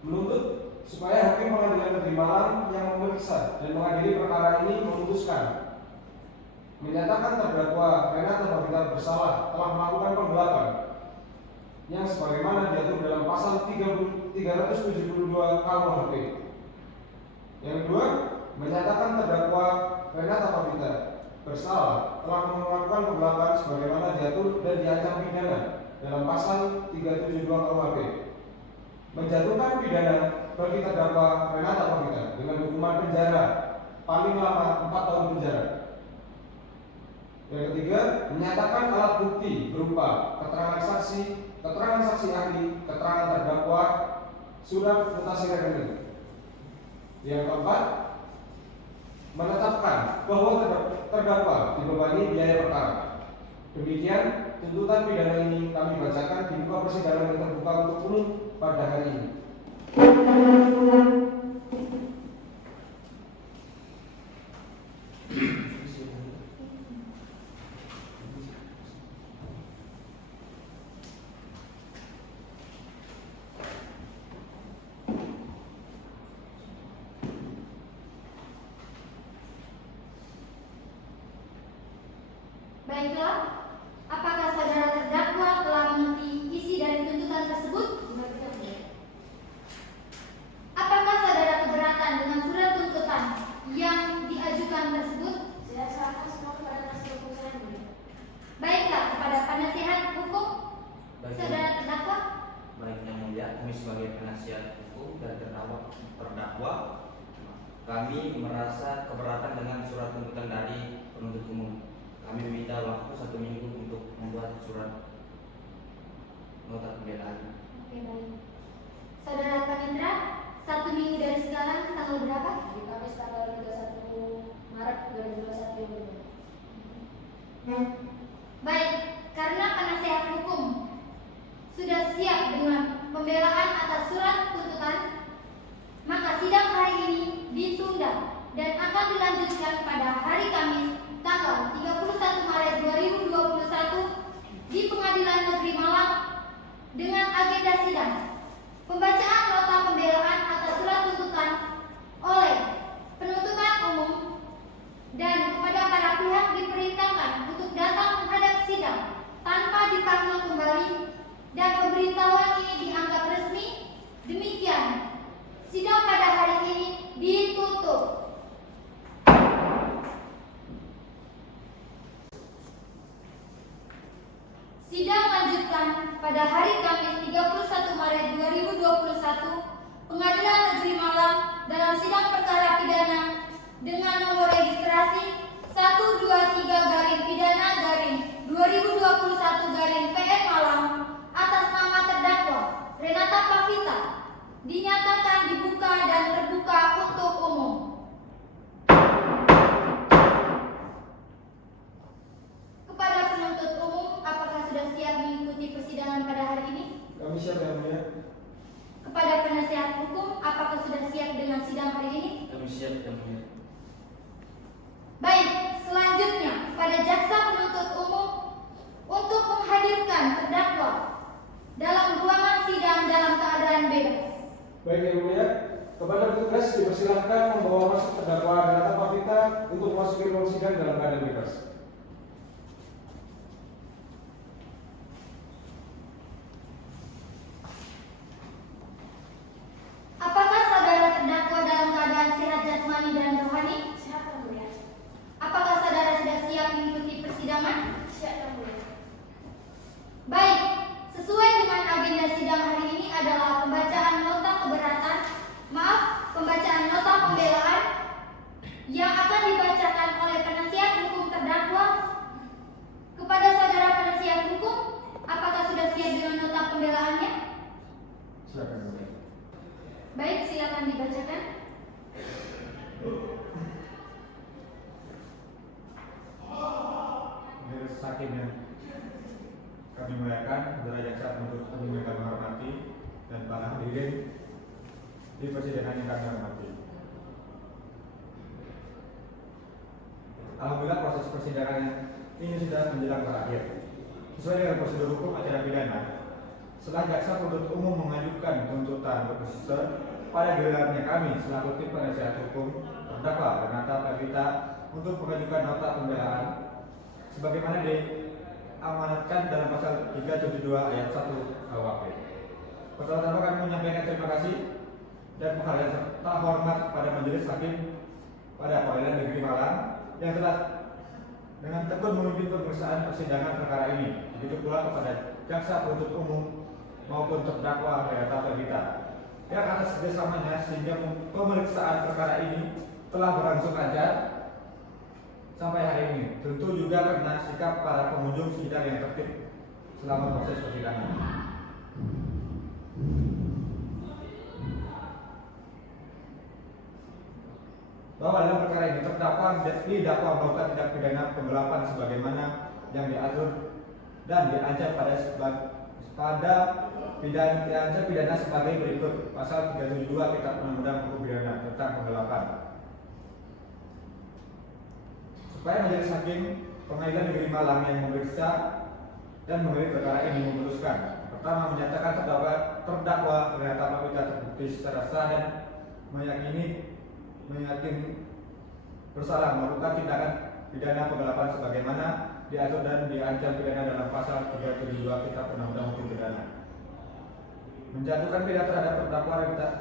Menuntut supaya Hakim Pengadilan Negeri Malang yang memeriksa dan mengadili perkara ini memutuskan menyatakan terdakwa Renata Pavita bersalah telah melakukan penggelapan yang sebagaimana diatur dalam pasal 372 KUHP. Yang kedua, menyatakan terdakwa Renata Pavita bersalah telah melakukan penggelapan sebagaimana diatur dan diancam pidana dalam pasal 372 KUHP. Menjatuhkan pidana bagi terdakwa Renata Pavita dengan hukuman penjara paling lama 4 tahun penjara. Yang ketiga, menyatakan alat bukti berupa keterangan saksi ahli, keterangan terdakwa, surat mutasi rekening. Yang keempat, menetapkan bahwa terdakwa dibebani biaya perkara. Demikian tuntutan pidana ini kami bacakan di muka persidangan yang terbuka untuk umum pada hari ini. Baiklah, apakah saudara terdakwa telah mengerti isi dari tuntutan tersebut? Apakah saudara keberatan dengan surat tuntutan yang diajukan tersebut? Saya serahkan semua kepada penasihat hukum saya, Yang Mulia. Baiklah, kepada penasihat hukum Baik, saudara terdakwa. baik Yang Mulia, kami sebagai penasihat hukum dan terdakwa, kami merasa keberatan dengan surat tuntutan dari penuntut umum. Kami meminta waktu 1 minggu untuk membuat surat nota pembelaan. Oke, baik. Saudara Panindra, 1 minggu dari sekarang tanggal berapa? Hari Kamis tanggal 31 Maret 2021, Yang Mulia. Baik, karena penasihat hukum sudah siap dengan pembelaan atas surat tuntutan, maka sidang hari ini ditunda dan akan dilanjutkan pada hari Kamis tanggal 31 Maret 2021 di Pengadilan Negeri Malang dengan agenda sidang pembacaan nota pembelaan atas surat tuntutan oleh penuntut umum dan kepada para pihak diperintahkan untuk datang menghadap sidang tanpa dipanggil kembali dan pemberitahuan ini dianggap resmi. Demikian, sidang pada hari ini ditutup. Sidang lanjutkan pada hari Kamis 31 Maret 2021 Pengadilan Negeri Malang dalam sidang perkara pidana dengan nomor registrasi 123-pidana-2021-PN Malang atas nama terdakwa Renata Pavita dinyatakan dibuka dan terbuka untuk umum. Kepada penuntut umum, apakah sudah siap mengikuti persidangan pada hari ini? Kami siap, Yang Mulia. Kepada penasihat hukum, apakah sudah siap dengan sidang hari ini? Kami siap, Yang Mulia. Baik, selanjutnya pada jaksa penuntut umum untuk menghadirkan terdakwa dalam ruangan sidang dalam keadaan bebas. Baik, Yang Mulia. Kepada petugas dipersilahkan membawa masuk terdakwa Renata Pavita untuk masuk ke ruang sidang dalam keadaan bebas. Apakah saudara terdakwa dalam keadaan sehat jasmani dan rohani? Siap, Yang Mulia. Apakah saudara sudah siap mengikuti persidangan? Siap, Yang Mulia. Baik, sesuai dengan agenda sidang hari ini adalah pembacaan nota pembelaan yang akan dibacakan oleh penasihat hukum terdakwa. Kepada saudara penasihat hukum, apakah sudah siap dengan nota pembelaannya? Silakan, Yang Mulia. Baik, silakan dibacakan. Majelis Hakim yang kami muliakan, saudara jaksa penuntut umum yang kami hormati, dan para hadirin di persidangan yang kami hormati. Alhamdulillah proses persidangan ini sudah menjelang berakhir. Sesuai dengan prosedur hukum acara pidana, setelah jaksa penuntut umum mengajukan tuntutan pada gilirannya kami selaku tim penasihat hukum terdakwa Renata Pevita untuk mengajukan nota pembelaan sebagaimana diamanatkan dalam pasal 372 ayat 1 KUHP. Pertama-tama kami menyampaikan terima kasih dan penghargaan serta hormat kepada Majelis Hakim pada Pengadilan Negeri Malang yang telah dengan tekun memimpin pemeriksaan persidangan perkara ini. Begitu pula kepada jaksa penuntut umum maupun terdakwa Renata Pevita yang atas kerjasamanya sehingga pemeriksaan perkara ini telah berlangsung lancar sampai hari ini. Tentu juga karena sikap para pengunjung sidang yang tertib selama proses persidangan. Bahwa dalam perkara ini terdakwa didakwa melakukan tindak pidana penggelapan sebagaimana yang diatur dan diancam diancam pidana sebagai berikut: pasal 372 Kitab Undang-Undang Hukum Pidana tentang penggelapan. Supaya Majelis Hakim Pengadilan Negeri Malang yang memeriksa dan mengadili perkara ini memutuskan: pertama, menyatakan terdakwa Renata Pevita terbukti secara sah dan meyakin bersalah melakukan tindakan pidana penggelapan sebagaimana diatur dan diancam pidana dalam pasal 372 Kitab Undang-Undang Hukum Pidana. Menjatuhkan pidana terhadap terdakwa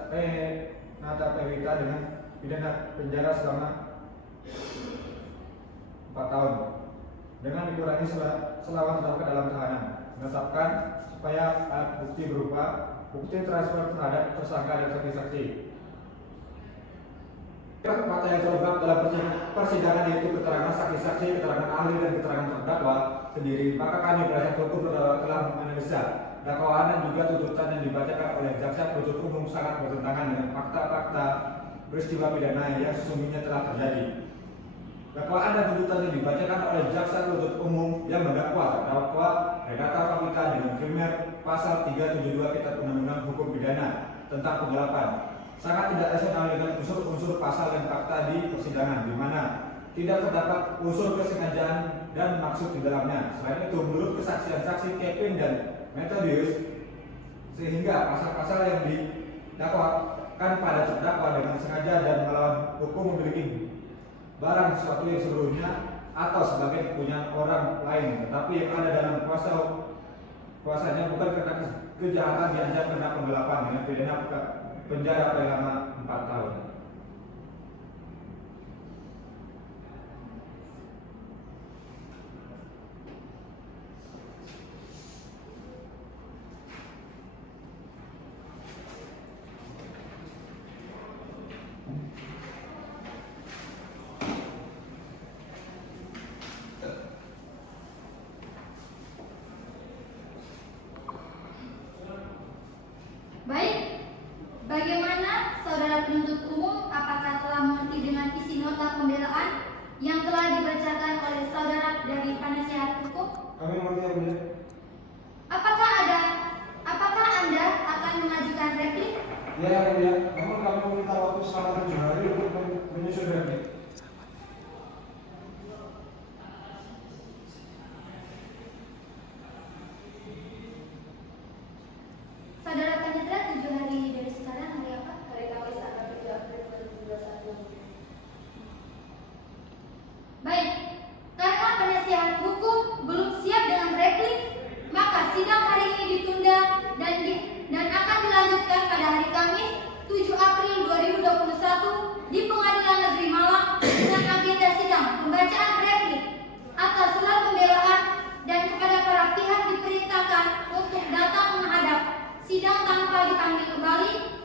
Renata Pevita dengan pidana penjara selama 4 tahun dengan dikurangi selama terdakwa dalam tahanan. Menetapkan supaya alat bukti berupa bukti transfer terhadap tersangka dan saksi-saksi. Fakta yang terungkap dalam persidangan yaitu keterangan saksi-saksi, keterangan ahli dan keterangan terdakwa sendiri, maka kami penasihat hukum telah menganalisa dakwaan dan juga tuntutan yang dibacakan oleh jaksa penuntut umum sangat bertentangan dengan fakta-fakta peristiwa pidana yang sesungguhnya telah terjadi. Dakwaan dan tuntutan yang dibacakan oleh jaksa penuntut umum yang mendakwa terdakwa Renata Pevita dengan kriminal pasal 372 Kitab Undang-Undang Hukum Pidana tentang penggelapan sangat tidak rasional dengan unsur-unsur pasal dan fakta di persidangan, di mana tidak terdapat unsur kesengajaan dan maksud di dalamnya. Selain itu, menurut kesaksian saksi Kevin dan Metodius, sehingga pasal-pasal yang didakwakan pada terdakwa dengan sengaja dan melawan hukum memiliki barang sesuatu yang seluruhnya atau sebagai kepunyaan orang lain, tetapi yang ada dalam kuasanya bukan karena kejahatan diancam kena penggelapan dengan pidana penjara paling lama 4 tahun. Baik, bagaimana saudara penuntut umum, apakah telah mengerti dengan isi nota pembelaan yang telah dibacakan oleh saudara dari penasihat hukum? Kami mengerti, yang mulia. Apakah Anda akan mengajukan replik? Ya, yang mulia. Namun kami meminta waktu selama 7 hari untuk menyusun replik. Saudara Panitra, 7 hari dari sekarang hari apa? Hari Kamis tanggal 3 April 2021. Baik, karena penasihat hukum belum siap dengan replik, maka sidang hari ini ditunda dan akan dilanjutkan pada hari Kamis 7 April 2021 di Pengadilan Negeri Malang dengan agenda sidang pembacaan replik atas surat pembelaan dan kepada para pihak diperintahkan untuk datang menghadap sidang tanpa dipanggil kembali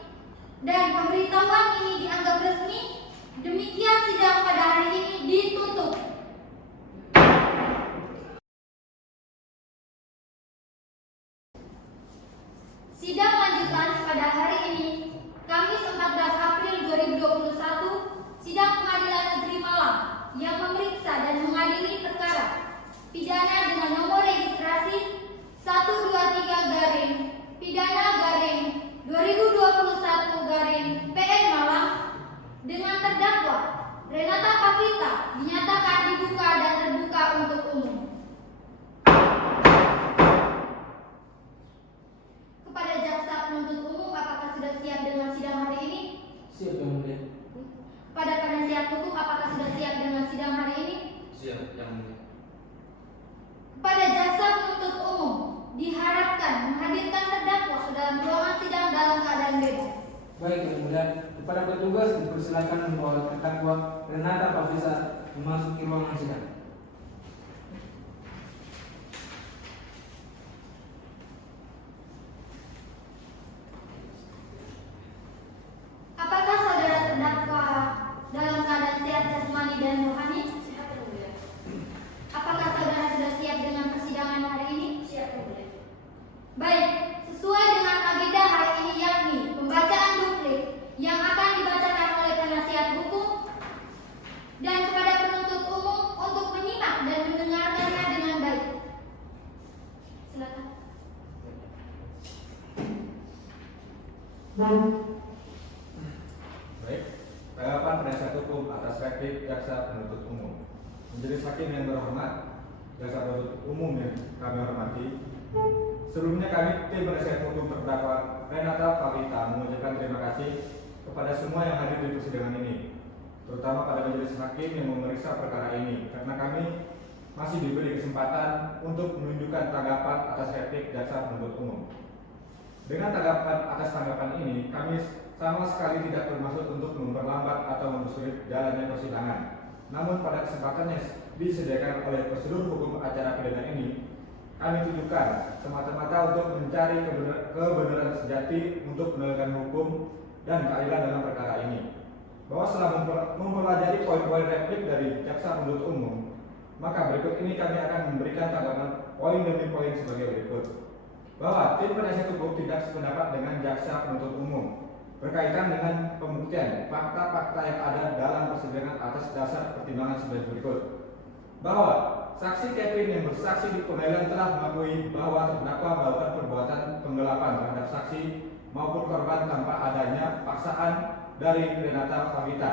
dan pemberitahuan ini dianggap resmi. Demikian sidang pada hari ini ditutup. Sidang lanjutan pada hari ini, Kamis 14 April 2021, sidang Pengadilan Negeri Malang yang memeriksa dan mengadili perkara pidana dengan nomor registrasi 123 pidana 2021 PN Malang dengan terdakwa Renata Pevita dinyatakan dibuka dan terbuka untuk umum. Siap Yang Mulia. Pada penasihat hukum, apakah sudah siap dengan sidang hari ini? Siap, Yang Mulia. Kepada jaksa penuntut umum, diharapkan menghadirkan terdakwa ke dalam ruangan sidang dalam keadaan bebas. Baik Yang Mulia. Kepada petugas dipersilakan membawa terdakwa Renata Pavisa memasuki ruangan sidang. Apakah saudara terdakwa dalam keadaan sehat jasmani dan rohani? Siap Yang Mulia. Apakah saudara sudah siap dengan persidangan hari ini? Siap Yang Mulia. Baik, sesuai dengan agenda hari ini yakni pembacaan duplik yang akan dibacakan oleh penasihat hukum dan kepada penuntut umum untuk menyimak dan mendengarkannya dengan baik. Silakan. Baik, tanggapan penasihat hukum atas replik jaksa penuntut umum. Majelis hakim yang terhormat, jaksa penuntut umum yang kami hormati. Sebelumnya kami tim penasihat hukum terdakwa Renata Pavita mengucapkan terima kasih kepada semua yang hadir di persidangan ini, terutama pada majelis hakim yang memeriksa perkara ini, karena kami masih diberi kesempatan untuk menunjukkan tanggapan atas replik jaksa penuntut umum. Dengan tanggapan atas tanggapan ini, kami sama sekali tidak bermaksud untuk memperlambat atau mempersulit jalannya persidangan. Namun pada kesempatan yang disediakan oleh prosedur hukum acara pidana ini, kami tujukan semata-mata untuk mencari kebenaran sejati untuk menegakkan hukum dan keadilan dalam perkara ini. Bahwa setelah mempelajari poin-poin replik dari jaksa penuntut umum, maka berikut ini kami akan memberikan tanggapan poin demi poin sebagai berikut. Bahwa tim penasihat hukum tidak sependapat dengan jaksa penuntut umum berkaitan dengan pembuktian fakta-fakta yang ada dalam persidangan atas dasar pertimbangan sebagai berikut. Bahwa saksi Kevin yang bersaksi di pengadilan telah mengakui bahwa terdakwa melakukan perbuatan penggelapan terhadap saksi maupun korban tanpa adanya paksaan dari Renata Pavita.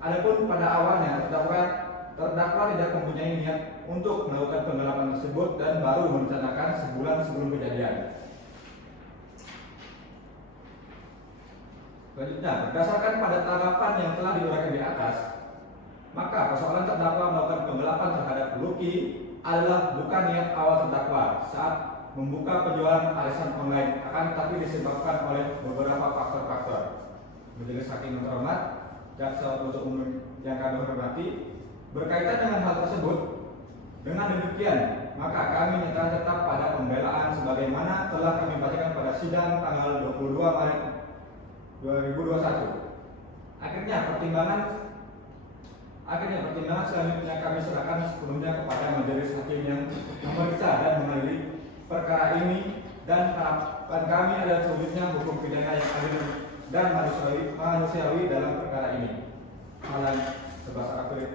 Adapun pada awalnya terdakwa tidak mempunyai niat untuk melakukan penggelapan tersebut dan baru merencanakan sebulan sebelum kejadian. Selanjutnya, berdasarkan pada tanggapan yang telah diuraikan di atas, maka persoalan terdakwa melakukan penggelapan terhadap Lucky adalah bukan niat awal terdakwa saat membuka penjualan arisan online, akan tetapi disebabkan oleh beberapa faktor-faktor. Majelis hakim yang terhormat, jaksa penuntut umum yang kami hormati, berkaitan dengan hal tersebut, dengan demikian maka kami nyatakan tetap pada pembelaan sebagaimana telah kami bacakan pada sidang tanggal 22 Maret 2021. Akhirnya pertimbangan selanjutnya kami serahkan sepenuhnya kepada majelis hakim yang memeriksa dan mengadili perkara ini, dan harapan kami adalah selanjutnya hukum pidana yang adil dan manusiawi dalam perkara ini. Malam 11 April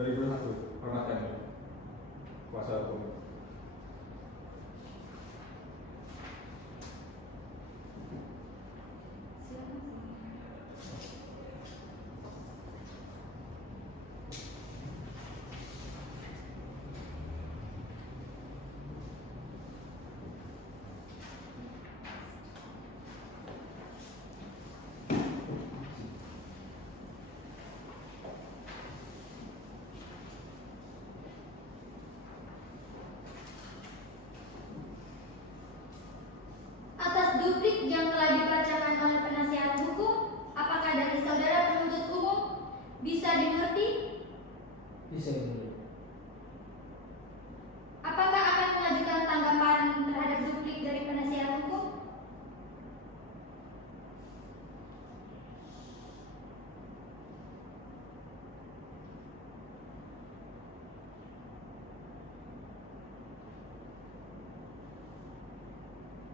2001. Hormat kami, kuasa hukum. Duplik yang telah dibacakan oleh penasihat hukum, apakah dari saudara penuntut umum bisa dimengerti? Bisa Yang Mulia. Apakah akan mengajukan tanggapan terhadap duplik dari penasihat hukum?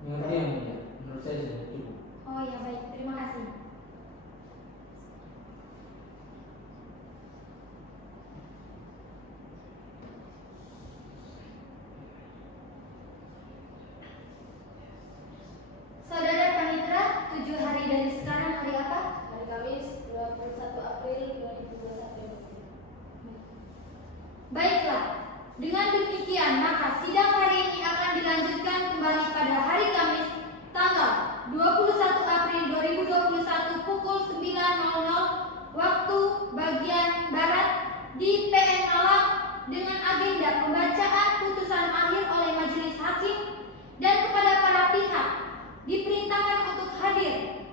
Mengerti Yang Mulia. Menurut saya sudah cukup. Oh ya baik, terima kasih. Saudara Panitra, 7 hari dari sekarang hari apa? Hari Kamis 21 April 2021. Baiklah, dengan demikian maka sidang hari ini akan dilanjutkan kembali pada hari Kamis tanggal 21 April 2021 pukul 9.00 waktu bagian barat di PN Malang dengan agenda pembacaan putusan akhir oleh majelis hakim, dan kepada para pihak diperintahkan untuk hadir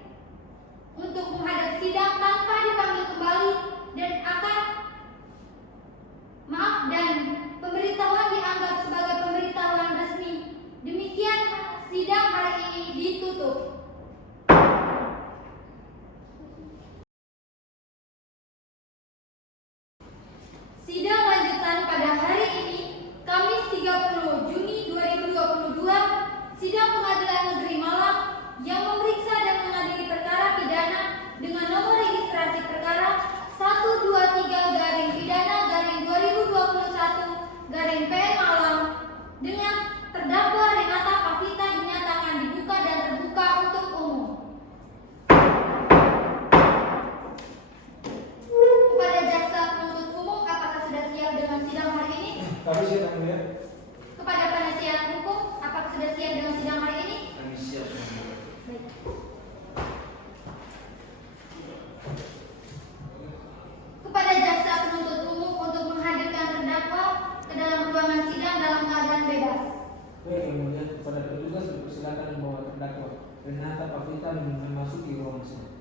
untuk menghadap sidang tanpa dipanggil kembali dan pemberitahuan dianggap sebagai pemberitahuan resmi. Demikian sidang hari ini ditutup. Sidang lanjutan pada hari ini, Kamis 30 Juni 2022, sidang Pengadilan Negeri Malang yang memeriksa dan mengadili perkara pidana dengan nomor registrasi perkara 123-pidana-2021-PN Malang dengan terdakwa Renata Pavita dinyatakan dibuka dan terbuka untuk umum. Kepada jaksa penuntut umum, apakah sudah siap dengan sidang hari ini? Kami siap yang mulia. Kepada penasihat hukum, apakah sudah siap dengan sidang hari ini? Kami siap. Baik. Kepada jaksa penuntut umum untuk menghadirkan terdakwa ke dalam ruangan sidang dalam keadaan bebas. Baik, yang mulia, kepada petugas dipersilakan membawa terdakwa Renata Pavita memasuki ruang sidang.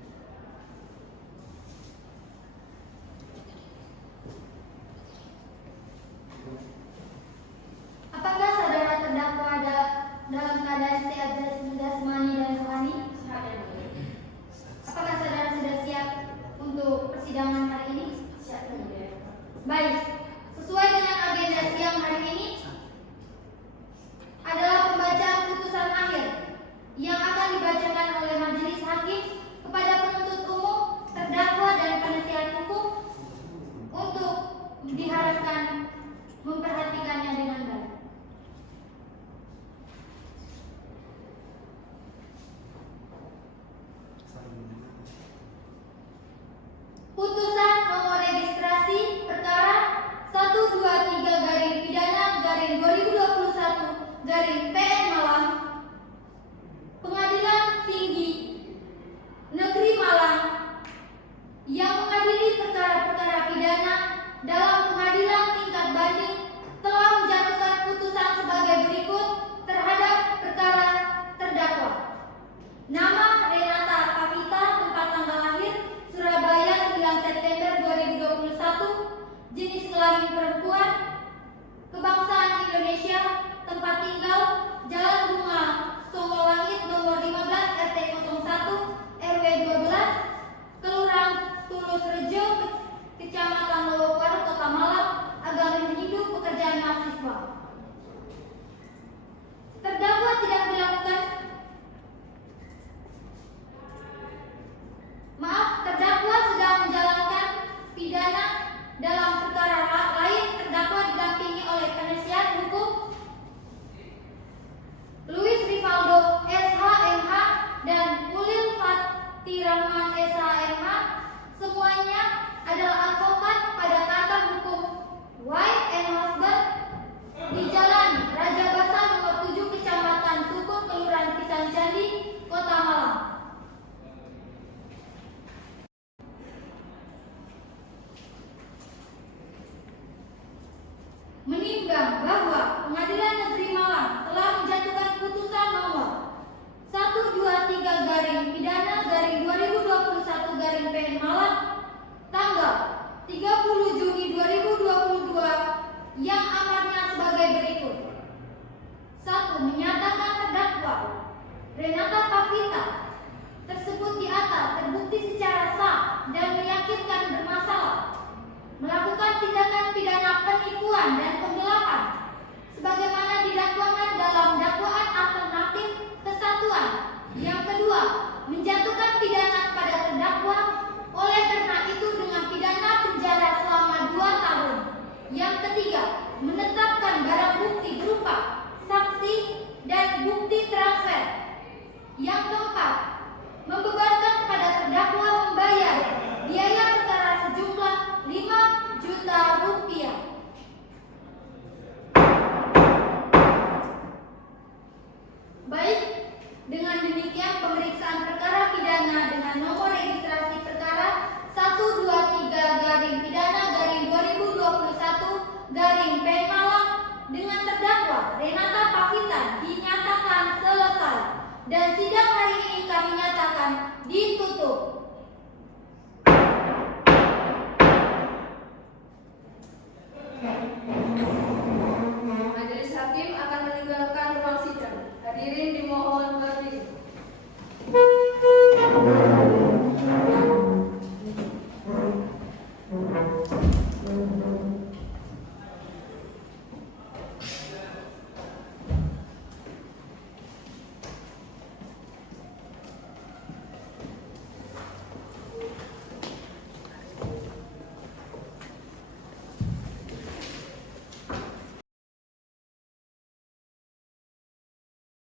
Apakah saudara terdakwa ada dalam keadaan sehat jasmani dan rohani? Apakah saudara sudah siap untuk persidangan hari ini? Baik, sesuai dengan agenda siang hari ini adalah pembacaan putusan akhir yang akan dibacakan oleh majelis hakim kepada penuntut umum, terdakwa dan penasihat hukum untuk diharapkan memperhatikannya dengan baik. Putusan nomor registrasi perkara 123-pidana-2021-PN Malang, Pengadilan Tinggi Negeri Malang yang mengadili perkara-perkara pidana dalam pengadilan tingkat banding telah menjatuhkan putusan sebagai berikut terhadap perkara terdakwa. Nama Renata Pavita, tempat tanggal lahir Surabaya 9 September 2021, jenis kelamin perempuan, kebangsaan Indonesia, tempat tinggal Jalan Bunga Songolangit nomor 15 RT 01 RW 12 Kelurahan Tulus Rejo, Kecamatan Lowokuwaru, Kota Malang, agama Hindu, pekerjaan mahasiswa. Terdakwa tidak dilakukan terdakwa sedang menjalankan pidana dalam perkara lain. Terdakwa didampingi oleh penasihat hukum Luis Rivaldo SH.MH dan Ulil Fatirahman SH.MH. Semuanya adalah advokat pada kantor hukum Wife and Husband di Jalan Raja Basa nomor 7 Kecamatan Sukun, Kelurahan Pisang Candi, Kota Malang. Menimbang bahwa Pengadilan Negeri Malang telah menjatuhkan putusan nomor 123-pidana-2021-PN Malang tanggal 30 Juni 2022 yang amarnya sebagai berikut. 1. Menyatakan terdakwa Renata Pavita tersebut di atas terbukti secara sah dan meyakinkan bermasalah melakukan tindakan pidana penipuan dan penggelapan sebagaimana didakwakan dalam dakwaan alternatif kesatuan. Yang kedua, menjatuhkan pidana kepada terdakwa oleh karena itu dengan pidana penjara selama 2 tahun. Yang ketiga, menetapkan barang bukti berupa saksi dan bukti transfer. Yang keempat, membebankan kepada terdakwa membayar biaya perkara sejumlah 5 juta rupiah. Baik, dengan demikian pemeriksaan perkara pidana dengan nomor registrasi ditutup. Majelis hakim akan meninggalkan ruang sidang. Hadirin dimohon berdiri.